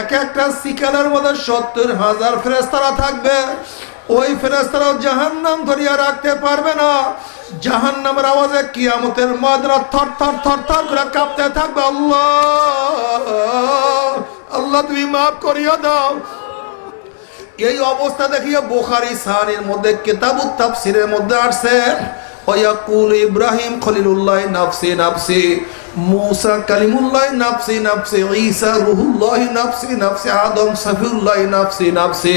এক একটা শিকারের মধ্যে 70,000 ফেরেশতারা থাকবে। ওই ফেরেশতারাও জাহান্নাম ধরিয়া রাখতে পারবে না। জাহান্নামের আওয়াজে কিয়ামতের ময়দানে থর থর থর থর করে কাঁপতে থাকবে। আল্লাহ আল্লাহ তুমি মাফ করিয়া দাও। এই অবস্থা দেখিয়া বুখারী সাহিহের মধ্যে কিতাবুত তাফসীরের মধ্যে আসছে, ওয়ায়াকুল ইব্রাহিম খলিলুল্লাহ নাফসি নাফসি, মুসা কালিমুল্লাহ নাফসি নাফসি, ঈসা রূহুল্লাহ নাফসি নাফসি, আদম সফিউল্লাহ নাফসি নাফসি।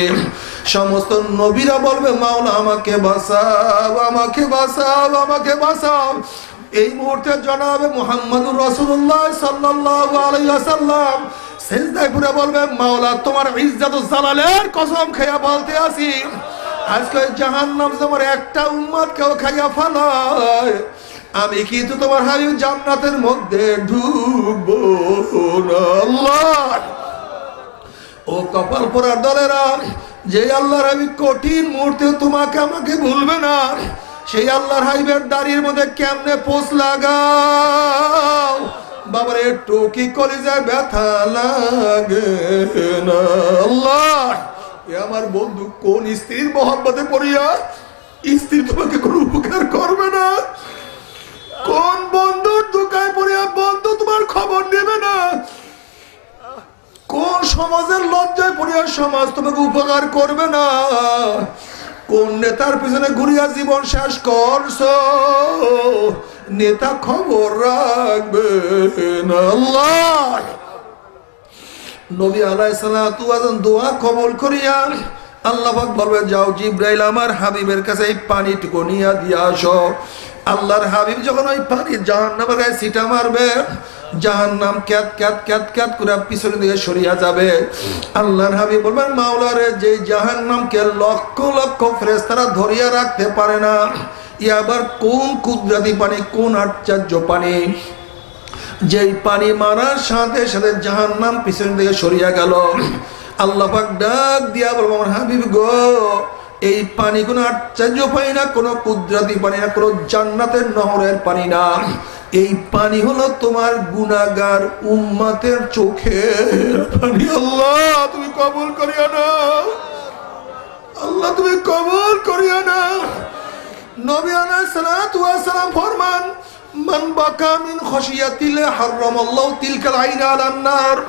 সমস্ত নবীরা বলবে মাওলা আমাকে বাঁচাও, আমাকে বাঁচাও, আমাকে বাঁচাও। এই মুহূর্তে জনাবে মুহাম্মদুর রাসূলুল্লাহ সাল্লাল্লাহু আলাইহি ওয়াসাল্লাম সিজদায় পড়ে বলবে মাওলা তোমার ইজ্জত ও জালালের কসম খাইয়া বলতে আছি, আজকে জাহান্নাম তোমার একটা উম্মত কেউ খাইয়া ফেলায়, আমি কিন্তু তোমার হাবিব জান্নাতের মধ্যে ঢুকবো না। আল্লাহ ও কপাল পোড়ার দলেরা, যে আল্লাহর হাবিব কঠিন মুহূর্তে তোমাকে আমাকে ভুলবে না, সেই আল্লাহর হাবিবের দাড়ির মধ্যে কেমনে পোষ লাগাও বাবার, একটু কি করে যায় ব্যথা লাগে না। আল্লাহ আমার বন্ধু কোন স্ত্রীর মহব্বতে পড়িয়া স্ত্রী তোমাকে কোনো উপকার করবে না, কোন বন্ধুর দোকায় পড়িয়া বন্ধু তোমার খবর নেবে না? কোন সমাজের লজ্জায় পড়িয়া সমাজ তোমাকে উপকার করবে না? কোন নেতার পিছনে ঘুরিয়া জীবন শেষ করছো? নেতা খবর রাখবে না। আল্লাহ নবী আলাইহিস সালাতু ওয়াস সালাম দোয়া কবুল করিয়া আল্লাহ পাক বলবে, যাও জিবরাইল আমার হাবিবের কাছে এই পানিটুকু নিয়ে দিয়ে আসো। আল্লাহর হাবিব যখন ওই পানি জাহান্নামের গায়ে ছিটা মারবে, জাহান্নাম ক্যাত ক্যাত ক্যাত ক্যাত করে পিছনের দিকে সরিয়া যাবে। আল্লাহর হাবিব বলবেন, মাওলারে, যে জাহান্নামকে লক্ষ লক্ষ ফেরেশতারা ধরিয়া রাখতে পারে না, ই আবার কোন কুদরতি পানি, কোন আশ্চর্য পানি, যেই পানি মারার সাথে সাথে জাহান্নাম পিছনের দিকে সরিয়া গেল। আল্লাহ পাক ডাক দিয়া বলবো, আমার হাবিব গো, এই পানি কোনো আশ্চর্য পানি না, কোনো কুদরতি পানি না, কোনো জান্নাতের নহরের পানি না, এই পানি হলো তোমার গুনাহগার উম্মতের চোখের পানি। আল্লাহ তুমি কবুল করিও না, আল্লাহ তুমি কবুল করিও না। নবী আলাইহিস সালাতু ওয়াস সালাম ফরমান, মান বাকা মিন খাশিয়াতিল্লাহ হারামাল্লাহু তিলকাল আইনা আলান নার।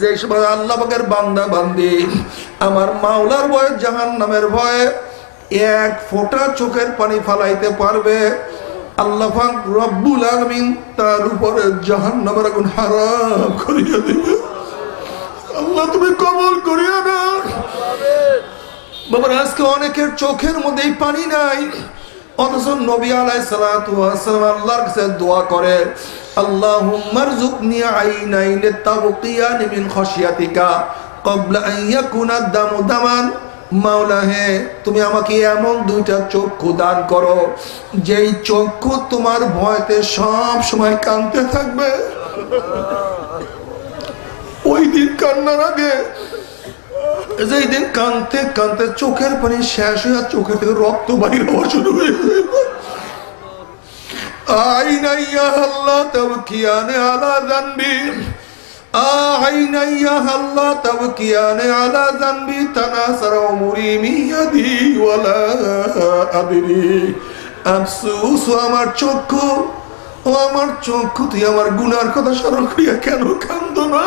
যে সময় আল্লাহ পাকের বান্দা বান্দি আমার মাওলার ভয়ে, জাহান্নামের ভয়ে এক ফোঁটা চোখের পানি ফালাইতে পারবে, আল্লাহ পাক রব্বুল আলামিন তার উপরে জাহান্নামের আগুন হারাম করিয়া দিবে। আল্লাহ তুমি কবুল করিও না। বাবা, আজকে অনেকের চোখের মধ্যে এই পানি নাই, অথচ নবী আলাইহিস সালাতু ওয়াস সালাম আল্লাহর কাছে দোয়া করে, আল্লাহুম্মা রযুকনি আইনাইন তাবকিয়ান মিন খাশিয়াতিকা ক্বাবলা আন ইয়াকুনা দামু দামান। মাওলা হে, তুমি আমাকে এমন দুইটা চক্ষু দান করো, যেই চক্ষু তোমার ভয়তে সব সময় কাঁদতে থাকবে। ওই দিন কান্নার আগে, যেই দিন কাঁদতে কাঁদতে চোখের পানি শেষ হয়ে চোখের থেকে রক্ত বাইর হওয়া শুরু হয়ে যাবে। আইনা ইয়া আল্লাহ তাবকিয়ানে আলা যানবি, আইনা ইয়া আল্লাহ তাবকিয়ানে আলা যানবি, তানাসারা উমরি মিয়াদি ওয়ালা আদরি। আফসোস আমার চক্ষু, ও আমার চক্ষু, তুই আমার গুনার কথা স্মরণ করিয়া কেন কান্দো না?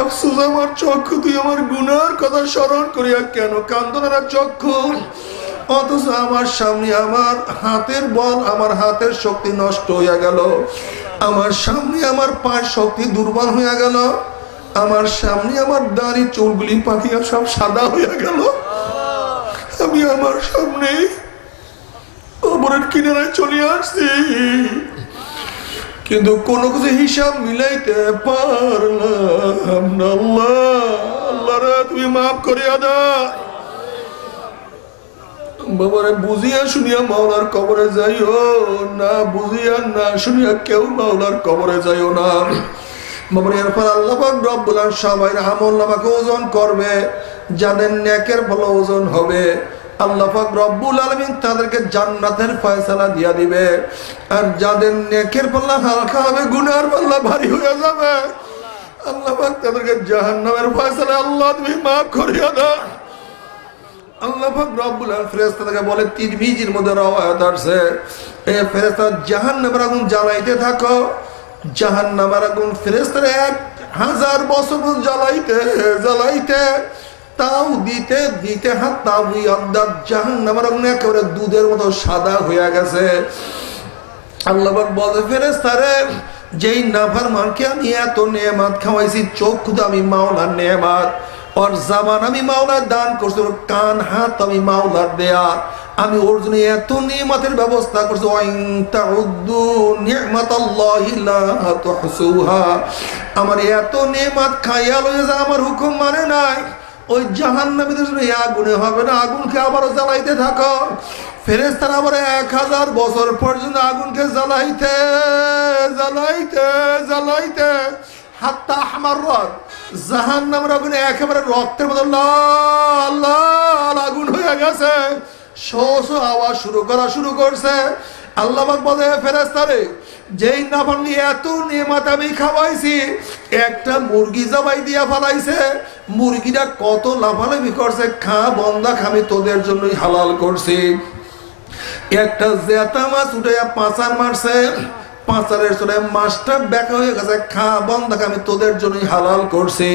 আফসোস আমার চক্ষু, তুই আমার গুনার কথা স্মরণ করিয়া কেন কান্দো না চক্ষু? অথচ আমার সামনে আমার হাতের বল, আমার হাতের শক্তি নষ্ট হইয়া গেল, আমার সামনে আমার পায়ের শক্তি দুর্বল হইয়া গেল, আমার সামনে আমার দাড়ি চুলগুলি পাকিয়া সব সাদা হইয়া গেল। আমি আমার সামনে কবরের কিনারায় চলে আসছি, কিন্তু কোনো কিছু হিসাব মিলাইতে পারলাম না। আল্লাহ রে, তুমি মাফ করিয়া দাও। বাবারে, বুঝিয়া শুনিয়া মাওলার কবরে যাইও না, বুঝিয়া না শুনিয়া কেউ মাওলার কবরে যাইও না। বাবারে, এরপর আল্লাহ পাক রব্বুল আলামিন সবাই আমলনামাকে ওজন করবে, যাদের নেকের ভালো ওজন হবে আল্লাহ পাক রব্বুল আলামিন তাদেরকে জান্নাতের ফয়সালা দিয়া দিবে, আর যাদের নেকের পাল্লা হালকা হবে, গুনার পাল্লা ভারী হয়ে যাবে, আল্লাহ পাক তাদেরকে জাহান্নামের ফয়সালা আল্লাহ তুমি মাফ করিয়া দাও। আল্লাহ পাক রব্বুল আলামিন ফেরেশতাদেরকে বলে, তিরমিজির মধ্যে রওয়ায়াত আছে, এ ফেরেশতা জাহান্নামের আগুন জ্বালাইতে থাকো, জাহান্নামের আগুন ফেরেশতারা 1000 বছর জ্বালাইতে জ্বালাইতে তাও দিতে দিতে হাত তাবি আদাত জাহান্নামের আগুন একেবারে দুধের মতো সাদা হয়ে গেছে। আল্লাহ পাক বলে, ফেরেশতারে, যেই নাফরমানকে আমি এত নেয়ামত খাওয়াইছি, চক্ষু তো আমি মাওলার নেয়ামত, और जबान আমি মাওলার দান করছি, ওর কান হাত আমি মাওলার দেয়া, আমি ওর জন্য এত নিয়ামতের ব্যবস্থা করছি, ওয়া ইন তাউদ্দু নি'মাতাল্লাহি লা তুহসুহা। আমার এত নিয়ামত খাইয়া লয়ে যা আমার হুকুম মানে নাই, ওই জাহান্নামীদের জন্য আগুনে হবে না, আগুনকে আবারও জ্বালাইতে থাকো। ফেরেশতারা আবার 1000 বছর পর্যন্ত আগুনকে জ্বালাইতে জ্বালাইতে জ্বালাইতে হাত্তা আহমাররাত, জাহান্নামের আগুনে একেবারে রক্তের মতো লাল লাল আগুন হয়ে গেছে, শোষ আওয়াজ শুরু করছে। আল্লাহ পাক বলে, ফেরেশতারে, যেই নাফরমানি এত নিয়ামত আমি খাওয়াইছি, একটা মুরগি জবাই দিয়া ফেলাইছে, মুরগিটা কত লাফালাফি করছে, খা বন্দা, আমি তোদের জন্যই হালাল করছি। একটা জেতা মাছ উঠে পাঁচার মারছে, পাঁচারের চলে মাছটা বেঁকা হয়ে গেছে, খা বন্ধা আমি তোদের জন্যই হালাল করছি।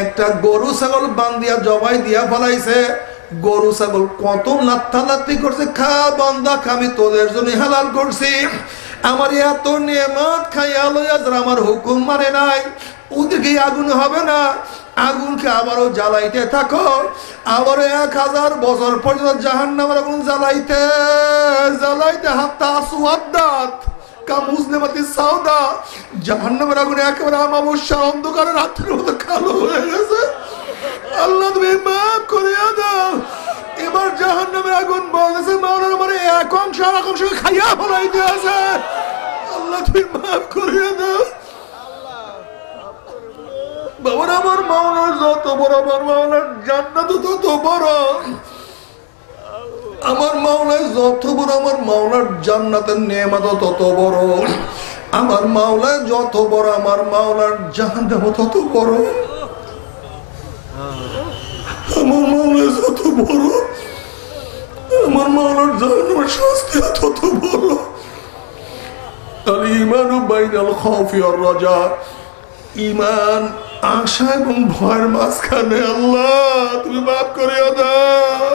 একটা গরু ছাগল বান্ধিয়া জবাই দিয়া ফলাইছে, গরু ছাগল কত লাত্তি করছে, খা বন্ধা আমি তোদের জন্যই হালাল করছি। আমার এত নেয়ামত খাইয়া লইয়া যারা আমার হুকুম মানে নাই, ওদেরকে আগুন হবে না? আগুনকে আবারও জ্বালাইতে থাকো, আবারও 1000 বছর পর্যন্ত জাহান্নামের আগুন জ্বালাইতে জ্বালাইতে হাত্তা সুয়াদ্দাত কামুজলেমাতি সাউদা। জাহান্নামের আগুন একেবারে অমাবস্যা অন্ধকার রাত্রির মতো কালো হয়ে গেছে। আল্লাহ তুমি মাফ করিয়া দাও। এবার জাহান্নামের আগুন বলতেছে মাওলানা আমার এক অংশ আর এক অংশ খাইয়া ফলাইতে আছে। আল্লাহ তুমি মাফ করিয়া দাও। বাবার আমার মাওলার যত বড়, আমার মাওলার জান্নাত তত বড়। আমার মাওলায় যত বড়, আমার মাওলার জান্নাতের নেয়ামত তত বড়। আমার মাওলায় যত বড়, আমার মাওলার জাহান্নাম তত বড়। আমার মাওলায় যত বড়, আমার মাওলার জাহান্নামের শাস্তি তত বড়। আল ঈমানু বাইনাল খাউফি ওয়ার রাজা। ঈমান আশা এবং ভয়ের মাঝখানে। আল্লাহ তুমি মাফ করিয়া দাও।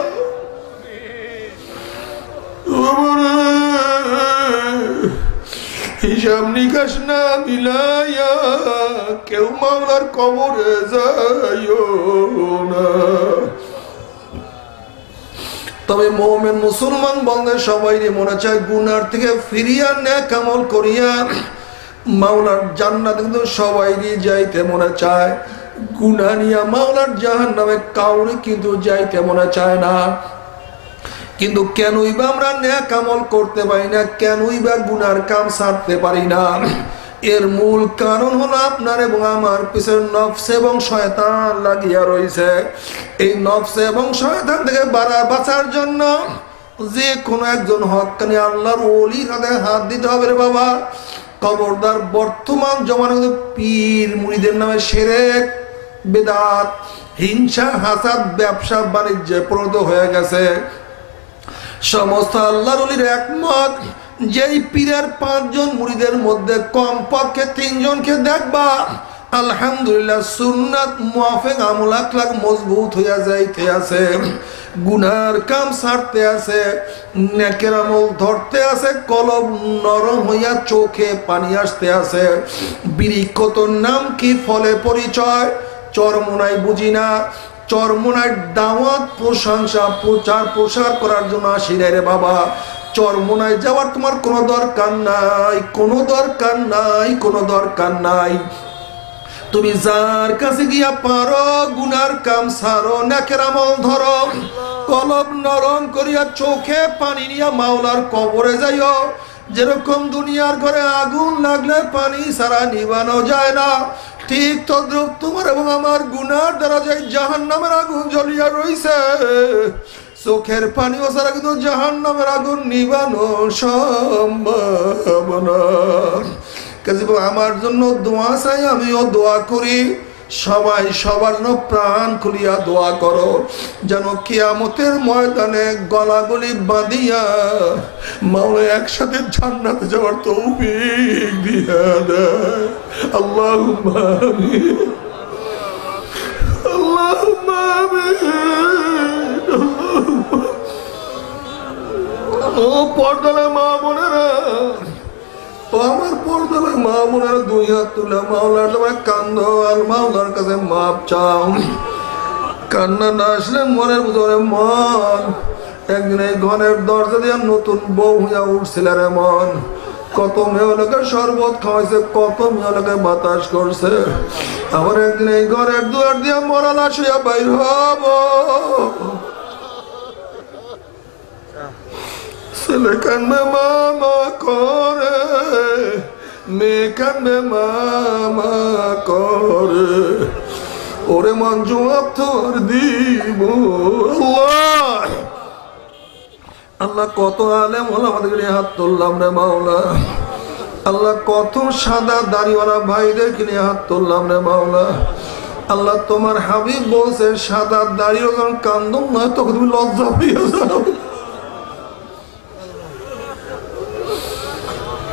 হিসাব নিকাশ না মিলাইয়া কেউ মাওলার কবরে যাইও না। তবে মুমিন মুসলমান বন্ধে সবাই মনে চায় গুনার থেকে ফিরিয়া নেক আমল করিয়া মাওলার জান্নাত কিন্তু সবাইরই যাইতে মনে চায়। গুনাহ নিয়া মাওলার জাহান্নামে কাউরে কিন্তু যাইতে মনে চায় না। কিন্তু কেনই বা আমরা নেক আমল করতে পারি না, কেনই বা গুনার কাম ছাড়তে পারি না? এর মূল কারণ হলো আপনার এবং আমার পিছনে নফস এবং শয়তান লাগিয়া রয়েছে। এই নফস এবং শয়তান থেকে বাঁচার জন্য যে কোনো একজন হক্কানি আল্লাহর ওলির হাতে হাত দিতে হবে রে বাবা। খবরদার, বর্তমান জমানায় পীর মুরিদের নামে শিরক, বিদআত, হিংসা, হাসাদ, ব্যবসা বাণিজ্যে পরিণত হয়ে গেছে। সমস্ত আল্লাহর ওলির একমত, যেই পীরের 5 জন মুরিদের মধ্যে কমপক্ষে 3 জনকে দেখবা আলহামদুলিল্লাহ সুন্নাত মুআফিক আমল আখলাক মজবুত হইয়া যাইতে আছে, গুনার কাম ছাড়তে আছে, নেকের আমল ধরতে আছে, কলব নরম হইয়া চোখে পানি আসতে আছে। বিরিক্ষতর নাম কি, ফলে পরিচয়, চরমোনাই বুঝি না। চরমোনায় দাওয়াত, প্রশংসা, প্রচার প্রসার করার জন্য আসি রে বাবা। চরমোনায় যাওয়ার তোমার কোনো দরকার নাই, কোনো দরকার নাই, কোনো দরকার নাই। তুমি যার কাছে গিয়া পারো গুনার কাম ছাড়ো, নেকের আমল ধরো, কলব নরম করিয়া চোখে পানি নিয়া মাওলার কবরে যাইও। যেরকম দুনিয়ার ঘরে আগুন লাগলে পানি ছাড়া নিবানো যায় না, ঠিক তদ্রুপ তোমার এবং আমার গুনার দ্বারা যাই জাহান্নামের আগুন জ্বলিয়া রইছে। চোখের পানিও ছাড়া কিন্তু জাহান্নামের আগুন নিবানো সম্ভব না। আমার জন্য দোয়া চাই, আমিও দোয়া করি। সবাই সবার জন্য প্রাণ খুলিয়া দোয়া করো, যেন কিয়ামতের ময়দানে গলাগলি বাঁধিয়া মাওলা একসাথে জান্নাতে যাওয়ার তৌফিক দিয়া দেয়। আল্লাহুম্মা আমিন, আল্লাহুম্মা আমিন। ও পর্দার মা বোনেরা, ও আমার পর্দার মা বোনেরা, 2 হাত তুলে মাওলার তোমার কান্দো আর মাওলার কাছে মাপ চাও। কান্না না আসলে মনের ভিতরে মন। একদিন এই ঘরের দরজা দিয়ে নতুন বউ হইয়া উঠছিল রে মন। কত মেয়ে লোকের শরবত খাওয়াইছে, কত মেয়ে লোকে বাতাস করছে। আমার একদিন এই ঘরের দুয়ার দিয়ে মরা লাশ হইয়া বাইর হব। ছেলে কান্দে মামা করে, মেয়ে কান্দে মামা করে, ওরে মন জবাব তোর দিব। আল্লাহ আল্লাহ কত আলেম হলো আমাদের হাত তুললাম রে মাওলা। আল্লাহ কত সাদা দাড়িওয়ালা ভাইদেরকে নিয়ে হাত তুললাম রে মাওলা। আল্লাহ তোমার হাবিব বলছে সাদা দাড়িও যখন কান্দম না তখন তুমি লজ্জা পেয়ে যাও।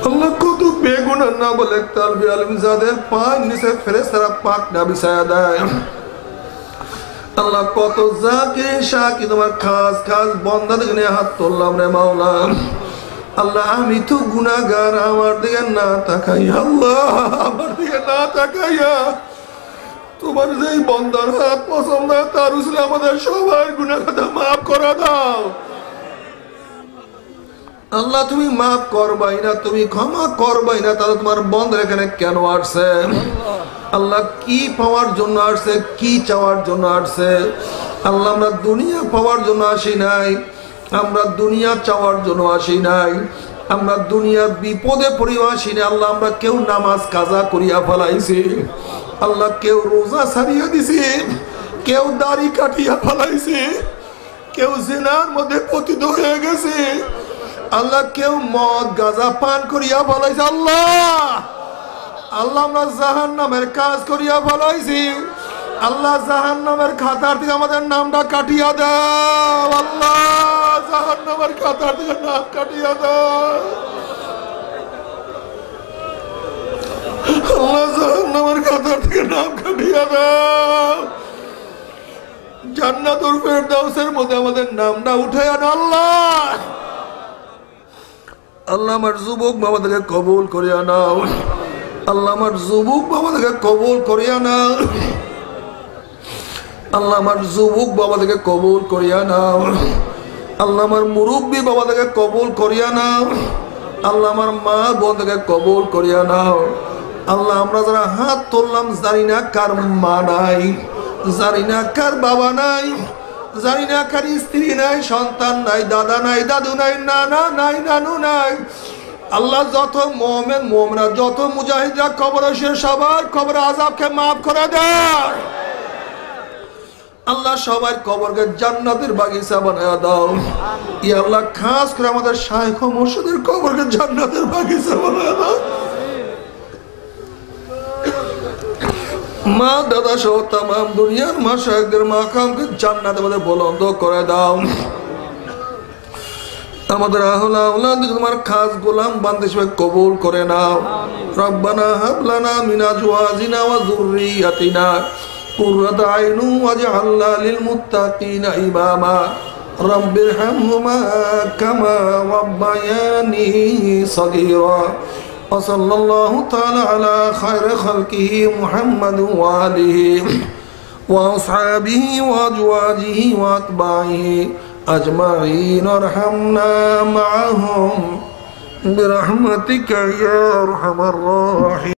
আল্লাহ কত বেগুনাহ না বলে তালবি আলম যাদের পায়ের নিচে ফেরেশতারা পাক না বিছায়া দেয়। আল্লাহ কত জাকির শাকির তোমার খাস খাস বান্দা থেকে নিয়ে হাত তুললাম রে মাওলা। আল্লাহ আমি তো গুনাহগার, আমার দিকে না তাকাইয়া, আল্লাহ আমার দিকে না তাকাইয়া তোমার যেই বান্দার হাত পছন্দ তার উসিলে আমাদের সবার গুনাহ খাতা মাফ করে দাও। আল্লাহ তুমি মাফ করবাই না, তুমি ক্ষমা করবাই না, তাহলে তোমার বান্দার এখানে কেন আসছে? আল্লাহ কি পাওয়ার জন্য আসছে, কি চাওয়ার জন্য আসছে? আল্লাহ আমরা দুনিয়া পাওয়ার জন্য আসি নাই, আমরা দুনিয়া চাওয়ার জন্য আসি নাই, আমরা দুনিয়ার বিপদে পড়িয়া আসি না। আল্লাহ আমরা কেউ নামাজ কাজা করিয়া ফেলাইছি, আল্লাহ কেউ রোজা ছাড়িয়া দিছি, কেউ দাড়ি কাটিয়া ফেলাইছে, কেউ জিনার মধ্যে পতিত হয়ে গেছে, আল্লাহ কেউ মদ গাঁজা পান করিয়া ফেলাইছে। আল্লাহ আল্লাহ আমরা জাহান্নামের কাজ করিয়া ফেলাইছি, আল্লাহ জাহান্নামের খাতার থেকে আমাদের নামটা কাটিয়া দাও। আল্লাহ জাহান্নামের খাতার থেকে নাম কাটিয়া দাও। আল্লাহ জাহান্নামের খাতার থেকে নাম কাটিয়া দাও। জান্নাতুল ফেরদাউসের মধ্যে আমাদের নামটা উঠাইয়া দাও। আল্লাহ আল্লাহ আমার যুবক বাবাদেরকে কবুল করিয়া নাও। আল্লাহ আমার যুবক বাবাদেরকে কবুল করিয়া নাও। আল্লাহ আমার যুবক বাবাদেরকে কবুল করিয়া নাও। আল্লাহ আমার মুরব্বী বাবাদেরকে কবুল করিয়া নাও। আল্লাহ আমার মা বোনদেরকে কবুল করিয়া নাও। আল্লাহ আমরা যারা হাত তুললাম জানি না কার মা নাই, জানি না কার বাবা নাই, জানি না কার স্ত্রী নাই, সন্তান নাই, দাদা নাই, দাদু নাই, নানা নাই, নানু নাই। আল্লাহ যত মুমিন মুমিনা, যত মুজাহিদরা কবরে শুয়ে সবার কবরে আযাবকে মাফ করে দাও। আল্লাহ সবার কবরকে জান্নাতের বাগিচা বানায়া দাও। ইয়া আল্লাহ খাস করে আমাদের শাইখ ও মুর্শিদের কবরকে জান্নাতের বাগিচা বানায়া দাও। মা দাদা সহ তামাম দুনিয়ার মাশায়েখদের মাকামকে জান্নাতের মধ্যে বুলন্দ করে দাও। আমাদের আহলা আওলাদ তোমার খাস গোলাম বান্দা হিসেবে কবুল করে নাও। রব্বানা হাব লানা মিন আজওয়াজিনা ওয়া যুররিয়াতিনা কুররাতা আইনুন ওয়াজআলনা লিল মুত্তাকিনা ইমামা। রব্বিরহামহুমা কামা রাব্বায়ানি সগীরা। ওয়া সাল্লাল্লাহু তাআলা আলা খায়রি খালকিহি মুহাম্মাদ ওয়া আলিহি ওয়া আসহাবিহি ওয়া আজওয়াজিহি ওয়া আতবাইহি أجمعين ارحمنا معهم برحمتك يا أرحم الراحمين.